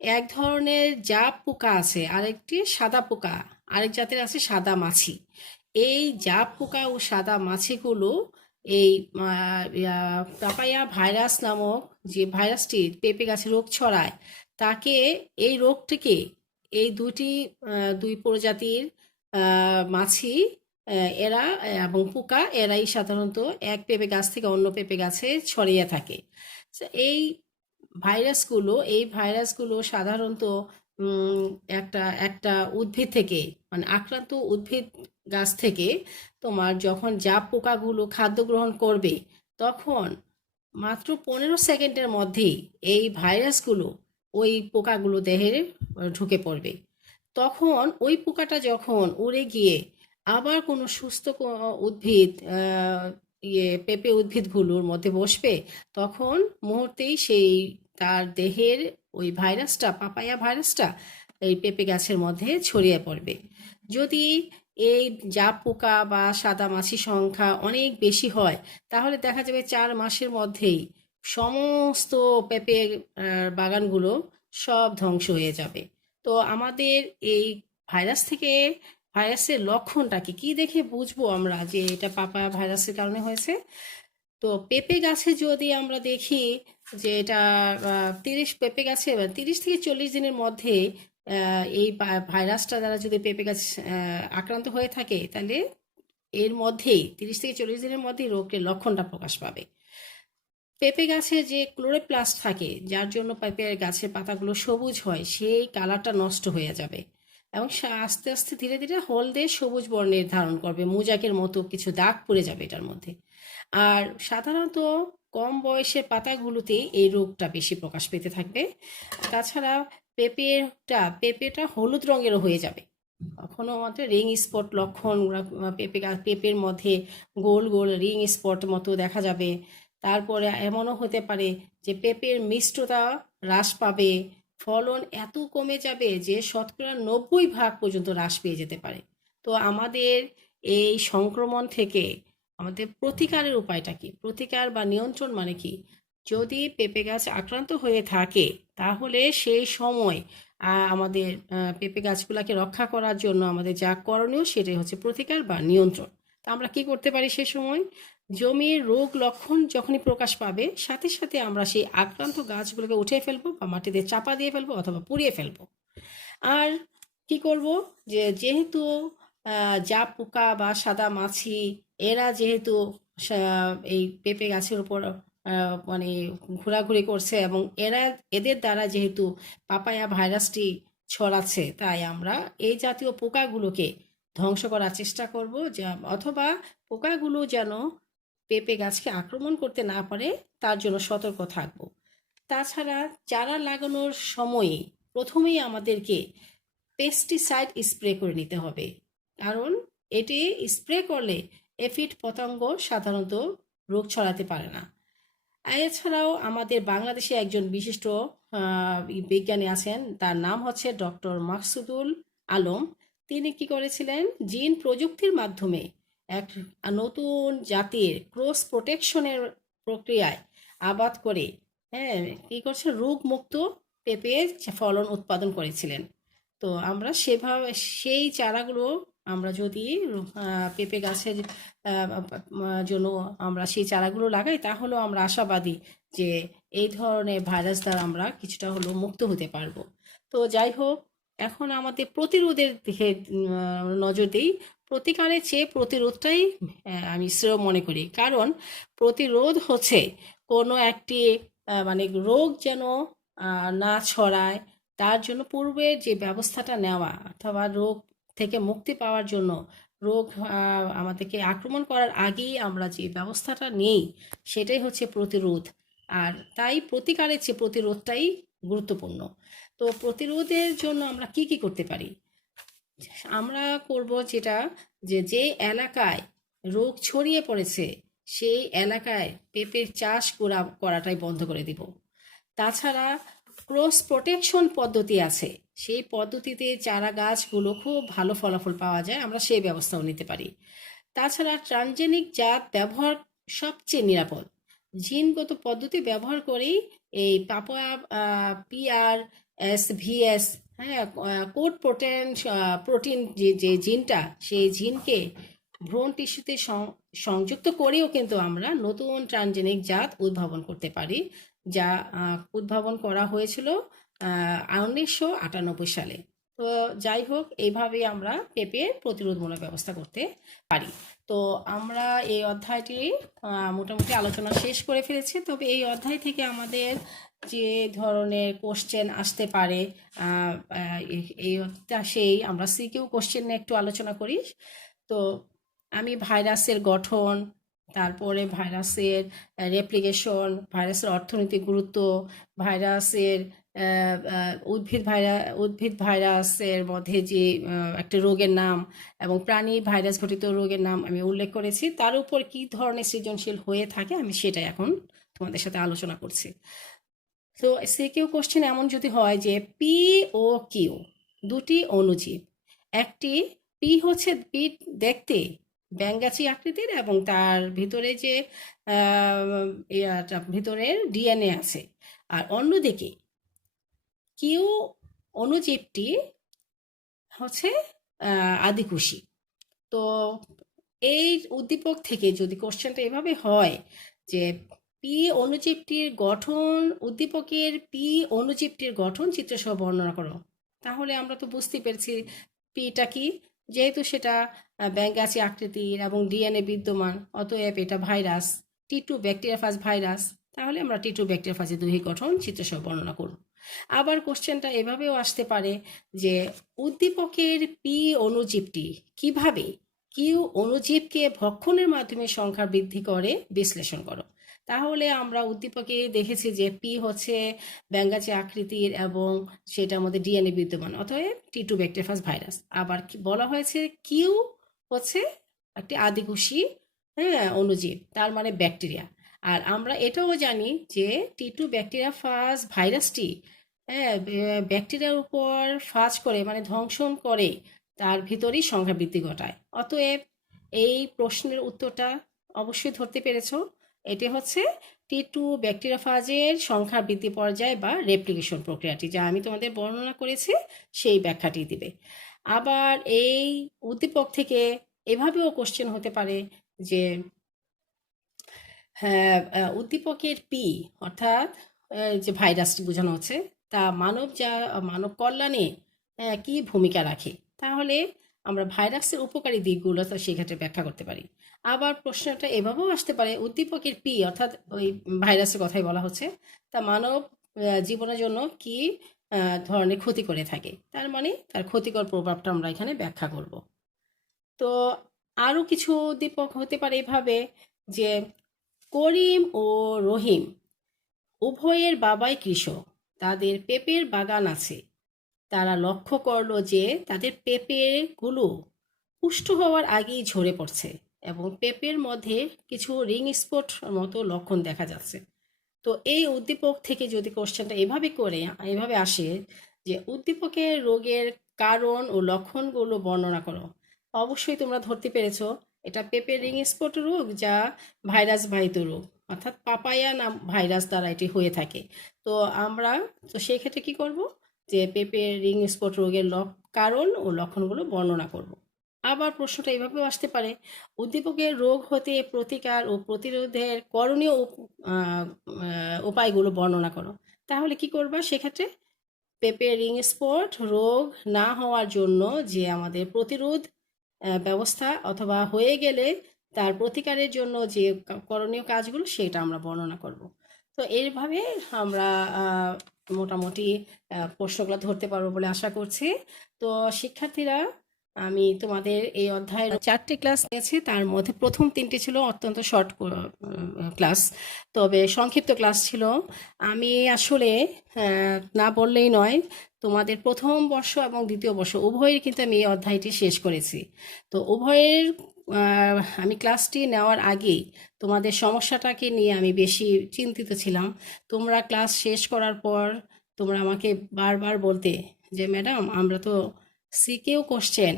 এক ধরনের জাপ পোকা আছে, আরেকটি সাদা পোকা, আরেক জাতের আছে সাদা মাছি। এই জাপ পোকা ও সাদা মাছিগুলো এই পাপায়া ভাইরাস নামক যে ভাইরাসটি পেঁপে গাছে রোগ ছড়ায় তাকে, এই রোগটিকে এই দুই প্রজাতির মাছি এরা এবং পোকা এরাই সাধারণত এক পেঁপে গাছ থেকে অন্য পেঁপে গাছে ছড়িয়ে থাকে। এই ভাইরাসগুলো সাধারণত একটা একটা উদ্ভিদ থেকে মানে আক্রান্ত উদ্ভিদ গাছ থেকে তোমার যখন জাপ পোকাগুলো খাদ্য গ্রহণ করবে তখন মাত্র 15 সেকেন্ডের মধ্যেই এই ভাইরাসগুলো ওই পোকাগুলো দেহে ঢুকে পড়বে। তখন ওই পোকাটা যখন উড়ে গিয়ে আবার কোনো সুস্থ উদ্ভিদ পেঁপে উদ্ভিদগুলোর মধ্যে বসবে তখন মুহূর্তেই সেই তার দেহের ওই ভাইরাসটা পাপায়া ভাইরাসটা এই পেঁপে গাছের মধ্যে ছড়িয়ে পড়বে। যদি এই জাপ পোকা বা সাদা মাছি সংখ্যা অনেক বেশি হয় তাহলে দেখা যাবে 4 মাসের মধ্যেই সমস্ত পেঁপে বাগানগুলো সব ধ্বংস হয়ে যাবে। তো আমাদের এই ভাইরাসের লক্ষণটা কি দেখে বুঝবো আমরা যে এটা পাপায়া ভাইরাসের কারণে হয়েছে? তো পেঁপে গাছে যদি আমরা দেখি যে এটা 30 পেঁপে গাছে 30 থেকে 40 দিনের মধ্যে এই ভাইরাসটা দ্বারা যদি পেঁপে গাছ আক্রান্ত হয়ে থাকে তাহলে এর মধ্যেই 30 থেকে 40 দিনের মধ্যেই রোগের লক্ষণটা প্রকাশ পাবে। পেঁপে গাছে যে ক্লোরোপ্লাস্ট থাকে যার জন্য পেঁপের গাছের পাতাগুলো সবুজ হয় সেই কালারটা নষ্ট হয়ে যাবে এবং আস্তে আস্তে ধীরে ধীরে হলদে সবুজ বর্ণের ধারণ করবে, মোজাকের মতো কিছু দাগ পড়ে যাবে এটার মধ্যে। আর সাধারণত কম বয়সের পাতাগুলোতেই এই রোগটা বেশি প্রকাশ পেতে থাকবে। তাছাড়া পেঁপেটা হলুদ রঙেরও হয়ে যাবে, কখনো মাত্র রিং স্পট লক্ষণ পেঁপের মধ্যে গোল গোল রিং স্পট মতো দেখা যাবে। তারপরে এমনও হতে পারে যে পেঁপের মিষ্টতা হ্রাস পাবে, ফলন এত কমে যাবে যে শতকরা 90% পর্যন্ত হ্রাস পেয়ে যেতে পারে। তো আমাদের এই সংক্রমণ থেকে আমাদের প্রতিকারের উপায়টা কি? প্রতিকার বা নিয়ন্ত্রণ মানে কি? যদি পেঁপে গাছ আক্রান্ত হয়ে থাকে তাহলে সেই সময় আমাদের পেঁপে গাছগুলোকে রক্ষা করার জন্য আমাদের যা করণীয় সেটাই হচ্ছে প্রতিকার বা নিয়ন্ত্রণ। তা আমরা কি করতে পারি সে সময়? জমির রোগ লক্ষণ যখনই প্রকাশ পাবে সাথে সাথে আমরা সেই আক্রান্ত গাছগুলোকে উঠিয়ে ফেলবো বা মাটিতে চাপা দিয়ে ফেলবো অথবা পুড়িয়ে ফেলবো। আর কি করব যে যেহেতু জাপ পোকা বা সাদা মাছি এরা যেহেতু এই পেঁপে গাছের উপর মানে ঘোরাঘুরি করছে এবং এদের দ্বারা যেহেতু পাপায়া ভাইরাসটি ছড়াচ্ছে তাই আমরা এই জাতীয় পোকাগুলোকে ধ্বংস করার চেষ্টা করব, অথবা পোকাগুলো যেন পেঁপে গাছকে আক্রমণ করতে না পারে তার জন্য সতর্ক থাকব। তাছাড়া চারা লাগানোর সময়ে প্রথমেই আমাদেরকে পেস্টিসাইড স্প্রে করে নিতে হবে, কারণ এটি স্প্রে করলে এফিড পতঙ্গ সাধারণত রোগ ছড়াতে পারে না। এছাড়াও আমাদের বাংলাদেশে একজন বিশিষ্ট বিজ্ঞানী আছেন, তার নাম হচ্ছে ডক্টর মাকসুদুল আলম। তিনি কি করেছিলেন, জিন প্রযুক্তির মাধ্যমে এক নতুন জাতির ক্রস প্রোটেকশনের প্রক্রিয়ায় আবাদ করে, হ্যাঁ, কি করছে, রোগমুক্ত পেঁপের ফলন উৎপাদন করেছিলেন। তো আমরা সেভাবে সেই চারাগুলো আমরা যদি পেঁপে গাছের জন্য আমরা সেই চারাগুলো লাগাই, তাহলেও আমরা আশাবাদী যে এই ধরনের ভাইরাস দ্বারা আমরা কিছুটা হলেও মুক্ত হতে পারবো। তো যাই হোক, এখন আমাদের প্রতিরোধের দিকে নজর দিই। প্রতিকারের চেয়ে প্রতিরোধটাই আমি শ্রেয় মনে করি, কারণ প্রতিরোধ হচ্ছে কোনো একটি মানে রোগ যেন না ছড়ায়, তার জন্য পূর্বে যে ব্যবস্থাটা নেওয়া, অথবা রোগ থেকে মুক্তি পাওয়ার জন্য, রোগ আমাদেরকে আক্রমণ করার আগেই আমরা যে ব্যবস্থাটা নিই, সেটাই হচ্ছে প্রতিরোধ। আর তাই প্রতিকারের চেয়ে প্রতিরোধটাই গুরুত্বপূর্ণ। তো প্রতিরোধের জন্য আমরা কি কি করতে পারি? আমরা করব যেটা, যে এলাকায় রোগ ছড়িয়ে পড়েছে সেই এলাকায় পেঁপের চাষ করাটাই বন্ধ করে দিব। তাছাড়া ক্রস প্রোটেকশন পদ্ধতি আছে, সেই পদ্ধতিতে চারা গাছগুলো খুব ভালো ফলাফল পাওয়া যায়, আমরা সেই ব্যবস্থাও নিতে পারি। তাছাড়া ট্রানজেনিক জাত ব্যবহার সবচেয়ে নিরাপদ। জিনগত পদ্ধতি ব্যবহার করেই এই পাপোয়া PRSVS, হ্যাঁ, কোড প্রোটিন যে জিনটা, সেই জিনকে ভ্রূণ টিস্যুতে সংযুক্ত করেও কিন্তু আমরা নতুন ট্রানজেনিক জাত উদ্ভাবন করতে পারি, যা উদ্ভাবন করা হয়েছিল 1998 সালে। তো যাই হোক, এইভাবেই আমরা পেঁপের প্রতিরোধমূলক ব্যবস্থা করতে পারি। তো আমরা এই অধ্যায়টি মোটামুটি আলোচনা শেষ করে ফেলেছি। তবে এই অধ্যায় থেকে আমাদের যে ধরনের কোশ্চেন আসতে পারে, সেই আমরা সিকিউ কোশ্চেন নিয়ে একটু আলোচনা করি। তো আমি ভাইরাসের গঠন, তারপরে ভাইরাসের রেপ্লিকেশন, ভাইরাসের অর্থনৈতিক গুরুত্ব, ভাইরাসের উদ্ভিদ ভাইরাসের মধ্যে যে একটা রোগের নাম এবং প্রাণী ভাইরাস ঘটিত রোগের নাম আমি উল্লেখ করেছি, তার উপর কি ধরনের সৃজনশীল হয়ে থাকে আমি সেটাই এখন তোমাদের সাথে আলোচনা করছি। তো সিকিউ কোশ্চেন এমন যদি হয় যে পি ও কিউ দুটি অণুজীব, একটি পি হচ্ছে দেখতে ব্যাঙাচি আকৃতির এবং তার ভিতরে যে ভিতরের ডিএনএ আছে, আর অন্যদিকে কিউ অণুজীবটি হচ্ছে আদিকোষী। তো এই উদ্দীপক থেকে যদি কোশ্চেনটা এভাবে হয় যে পি অণুজীবটির গঠন, উদ্দীপকের পি অণুজীবটির গঠন চিত্রসহ বর্ণনা করো, তাহলে আমরা তো বুঝতে পেরেছি পিটা কি। যেহেতু সেটা ব্যাঙাচি আকৃতির এবং ডিএনএ বিদ্যমান, অতএব এটা ভাইরাস, T2 ব্যাকটেরিয়াফাজ ভাইরাস। তাহলে আমরা T2 ব্যাকটেরিয়াফাজের দৈহিক গঠন চিত্রসহ বর্ণনা করব। আবার কোশ্চেনটা এভাবেও আসতে পারে যে উদ্দীপকের পি অণুজীবটি কিভাবে কিউ অণুজীবকে ভক্ষণের মাধ্যমে সংখ্যা বৃদ্ধি করে বিশ্লেষণ করো। তাহলে আমরা উদ্দীপকে দেখেছি যে পি হচ্ছে ব্যাঙাচি আকৃতির এবং সেটার মধ্যে ডিএনএ বিদ্যমান, অতএব T2 ব্যাকটেরিয়াফাজ ভাইরাস। আবার বলা হয়েছে কিউ হচ্ছে একটি আদিকোষী, হ্যাঁ, অণুজীব, তার মানে ব্যাকটেরিয়া। আর আমরা এটাও জানি যে T2 ব্যাকটেরিয়াফাজ ভাইরাসটি, হ্যাঁ, ব্যাকটেরিয়ার উপর ফাজ করে, মানে ধ্বংসন করে, তার ভিতরেই সংখ্যা বৃদ্ধি ঘটায়। অতএব এই প্রশ্নের উত্তরটা অবশ্যই ধরতে পেরেছ, এটি হচ্ছে T2 ব্যাকটেরিয়াফাজের সংখ্যা বৃদ্ধি পর্যায় বা রেপ্লিকেশন প্রক্রিয়াটি, যা আমি তোমাদের বর্ণনা করেছি, সেই ব্যাখ্যাটি দিবে। আবার এই উদ্দীপক থেকে এভাবেও কোশ্চেন হতে পারে যে হ্যাঁ, উদ্দীপকের পি অর্থাৎ যে ভাইরাসটি বোঝানো হচ্ছে, তা মানব কল্যাণে কি ভূমিকা রাখে। তাহলে আমরা ভাইরাসের উপকারী দিকগুলো সেক্ষেত্রে ব্যাখ্যা করতে পারি। আবার প্রশ্নটা এভাবেও আসতে পারে উদ্দীপকের পি অর্থাৎ ওই ভাইরাসের কথাই বলা হচ্ছে, তা মানব জীবনের জন্য কি ধরনের ক্ষতি করে থাকে, তার মানে তার ক্ষতিকর প্রভাবটা আমরা এখানে ব্যাখ্যা করব। তো আরও কিছু উদ্দীপক হতে পারে এভাবে যে করিম ও রহিম উভয়ের বাবাই কৃষক, তাদের পেঁপের বাগান আছে। তারা লক্ষ্য করলো যে তাদের পেঁপেগুলো পুষ্ট হওয়ার আগেই ঝরে পড়ছে এবং পেঁপের মধ্যে কিছু রিং স্পট মতো লক্ষণ দেখা যাচ্ছে। তো এই উদ্দীপক থেকে যদি কোশ্চেনটা এভাবে আসে যে উদ্দীপকের রোগের কারণ ও লক্ষণগুলো বর্ণনা করো। অবশ্যই তোমরা ধরতে পেরেছো, এটা পেঁপে রিং স্পট রোগ, যা ভাইরাস বাহিত রোগ, অর্থাৎ পাপায়া নাম ভাইরাস দ্বারা এটি হয়ে থাকে। তো আমরা তো সেই ক্ষেত্রে কি করব, যে পেঁপে রিং স্পট রোগের কারণ ও লক্ষণগুলো বর্ণনা করব। আবার প্রশ্নটা এভাবেও আসতে পারে, উদ্দীপকের রোগ হতে প্রতিকার ও প্রতিরোধের করণীয় উপায়গুলো বর্ণনা করো। তাহলে কি করবা সেক্ষেত্রে, পেঁপে রিং স্পট রোগ না হওয়ার জন্য যে আমাদের প্রতিরোধ ব্যবস্থা, অথবা হয়ে গেলে তার প্রতিকারের জন্য যে করণীয় কাজগুলো সেটা আমরা বর্ণনা করব। তো এইভাবে আমরা মোটামুটি প্রশ্নগুলো ধরতে পারবো বলে আশা করছি। তো শিক্ষার্থীরা, আমি তোমাদের এই অধ্যায়ের 4টি ক্লাস নিয়েছি, তার মধ্যে প্রথম 3টি ছিল অত্যন্ত শর্ট ক্লাস, তবে সংক্ষিপ্ত ক্লাস ছিল। আমি আসলে না বললেই নয়, তোমাদের প্রথম বর্ষ এবং দ্বিতীয় বর্ষ উভয়ের কিন্তু আমি এই অধ্যায়টি শেষ করেছি। তো উভয়ের আমি ক্লাসটি নেওয়ার আগেই তোমাদের সমস্যাটাকে নিয়ে আমি বেশি চিন্তিত ছিলাম। তোমরা ক্লাস শেষ করার পর তোমরা আমাকে বারবার বলতে যে ম্যাডাম, আমরা তো সিকিউ কোশ্চেন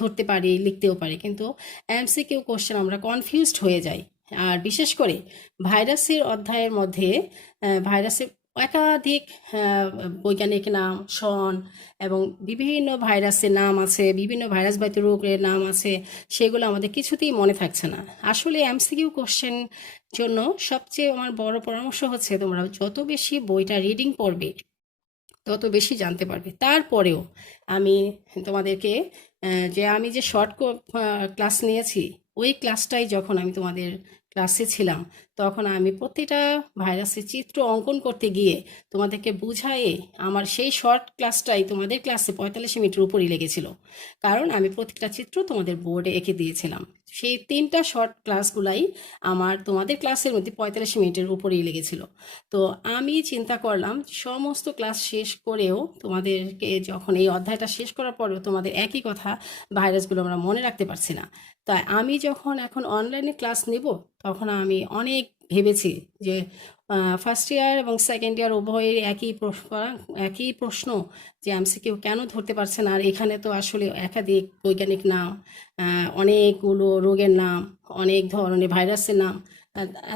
ধরতে পারি, লিখতেও পারি, কিন্তু এমসিকিউ কোশ্চেন আমরা কনফিউজড হয়ে যাই। আর বিশেষ করে ভাইরাসের অধ্যায়ের মধ্যে ভাইরাসের একাধিক বৈজ্ঞানিক নাম, সন এবং বিভিন্ন ভাইরাসের নাম আছে, বিভিন্ন ভাইরাসবাহিত রোগের নাম আছে, সেগুলো আমাদের কিছুতেই মনে থাকছে না। আসলে এমসিকিউ কোশ্চেন জন্য সবচেয়ে আমার বড় পরামর্শ হচ্ছে, তোমরা যত বেশি বইটা রিডিং পড়বে তত বেশি জানতে পারবে। তারপরেও আমি তোমাদেরকে যে আমি যে শর্ট ক্লাস নিয়েছি, ওই ক্লাসটাই যখন আমি তোমাদের ক্লাসে ছিলাম, তখন আমি প্রতিটা ভাইরাসের চিত্র অঙ্কন করতে গিয়ে তোমাদেরকে বুঝায়ে আমার সেই শর্ট ক্লাসটাই তোমাদের ক্লাসে 45 মিনিটের উপরই লেগেছিল, কারণ আমি প্রতিটা চিত্র তোমাদের বোর্ডে এঁকে দিয়েছিলাম। সেই 3টা শর্ট ক্লাসগুলাই আমার তোমাদের ক্লাসের মধ্যে 45 মিনিটের উপরেই লেগেছিল। তো আমি চিন্তা করলাম, সমস্ত ক্লাস শেষ করেও তোমাদেরকে যখন এই অধ্যায়টা শেষ করার পরেও তোমাদের একই কথা, ভাইরাসগুলো আমরা মনে রাখতে পারছি না। তাই আমি যখন এখন অনলাইনে ক্লাস নেব, তখন আমি অনেক ভেবেছি যে ফার্স্ট ইয়ার এবং সেকেন্ড ইয়ার উভয়ের একই প্রশ্ন, যে এমসিকিউ কেন ধরতে পারছে না। আর এখানে তো আসলে একাধিক বৈজ্ঞানিক নাম, অনেকগুলো রোগের নাম, অনেক ধরনের ভাইরাসের নাম,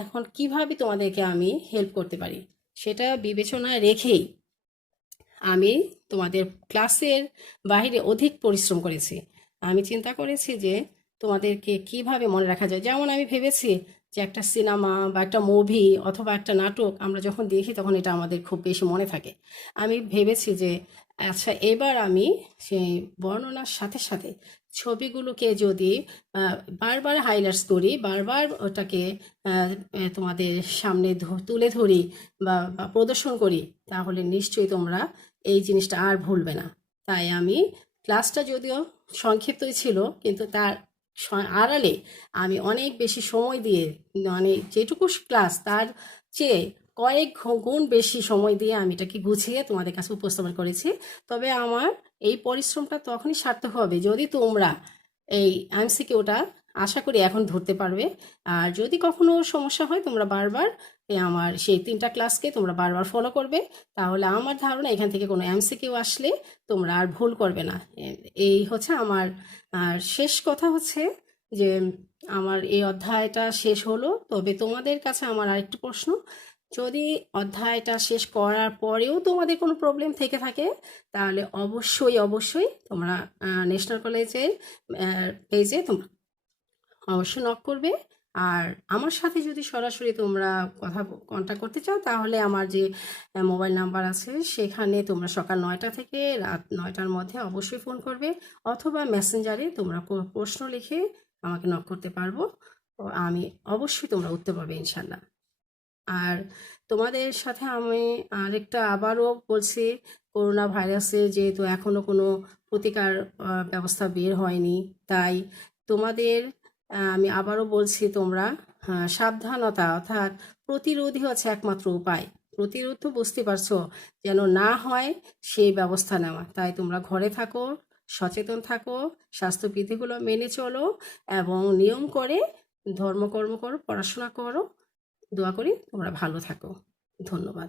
এখন কিভাবে তোমাদেরকে আমি হেল্প করতে পারি সেটা বিবেচনায় রেখেই আমি তোমাদের ক্লাসের বাইরে অধিক পরিশ্রম করেছি। আমি চিন্তা করেছি যে তোমাদেরকে কিভাবে মনে রাখা যায়। যেমন আমি ভেবেছি যে একটা সিনেমা বা একটা মুভি অথবা একটা নাটক আমরা যখন দেখি তখন এটা আমাদের খুব বেশি মনে থাকে। আমি ভেবেছি যে আচ্ছা, এবার আমি সেই বর্ণনার সাথে সাথে ছবিগুলোকে যদি বারবার হাইলাইটস করি, বারবার ওটাকে তোমাদের সামনে তুলে ধরি বা প্রদর্শন করি, তাহলে নিশ্চয়ই তোমরা এই জিনিসটা আর ভুলবে না। তাই আমি ক্লাসটা যদিও সংক্ষিপ্তই ছিল, কিন্তু তার আড়ালে আমি অনেক বেশি সময় দিয়ে, মানে যেটুকু ক্লাস তার চেয়ে কয়েক গুণ বেশি সময় দিয়ে আমি এটাকে গুছিয়ে তোমাদের কাছে উপস্থাপন করেছি। তবে আমার এই পরিশ্রমটা তখনই সার্থক হবে যদি তোমরা এই এমসিকিউটা আশা করি এখন ধরতে পারবে। আর যদি কখনো সমস্যা হয়, তোমরা বারবার আমার সেই 3টা ক্লাসকে তোমরা বারবার ফলো করবে, তাহলে আমার ধারণা এখান থেকে কোনো এমসিকিউ আসলে তোমরা আর ভুল করবে না। এই হচ্ছে আমার। আর শেষ কথা হচ্ছে যে আমার এই অধ্যায়টা শেষ হলো, তবে তোমাদের কাছে আমার আরেকটি প্রশ্ন, যদি অধ্যায়টা শেষ করার পরেও তোমাদের কোনো প্রবলেম থেকে থাকে, তাহলে অবশ্যই অবশ্যই তোমরা ন্যাশনাল কলেজের পেজে তোমরা অবশ্যই নক করবে। আর আমার সাথে যদি সরাসরি তোমরা কন্ট্যাক্ট করতে চাও, তাহলে আমার যে মোবাইল নাম্বার আছে সেখানে তোমরা সকাল 9টা থেকে রাত 9টার মধ্যে অবশ্যই ফোন করবে, অথবা মেসেঞ্জারে তোমরা প্রশ্ন লিখে আমাকে নক করতে পারবো। আমি অবশ্যই তোমরা উত্তর পাবে ইনশাল্লাহ। আর তোমাদের সাথে আমি আরেকটা আবারও বলছি, করোনা ভাইরাসের যেহেতু এখনো কোনো প্রতিকার ব্যবস্থা বের হয়নি, তাই তোমাদের আমি আবারও বলছি, তোমরা সাবধানতা অর্থাৎ প্রতিরোধই হচ্ছে একমাত্র উপায়। প্রতিরোধ তো বুঝতে পারছো, যেন না হয় সেই ব্যবস্থা নেওয়া। তাই তোমরা ঘরে থাকো, সচেতন থাকো, স্বাস্থ্যবিধিগুলো মেনে চলো এবং নিয়ম করে ধর্মকর্ম করো, পড়াশোনা করো। দোয়া করি তোমরা ভালো থাকো। ধন্যবাদ।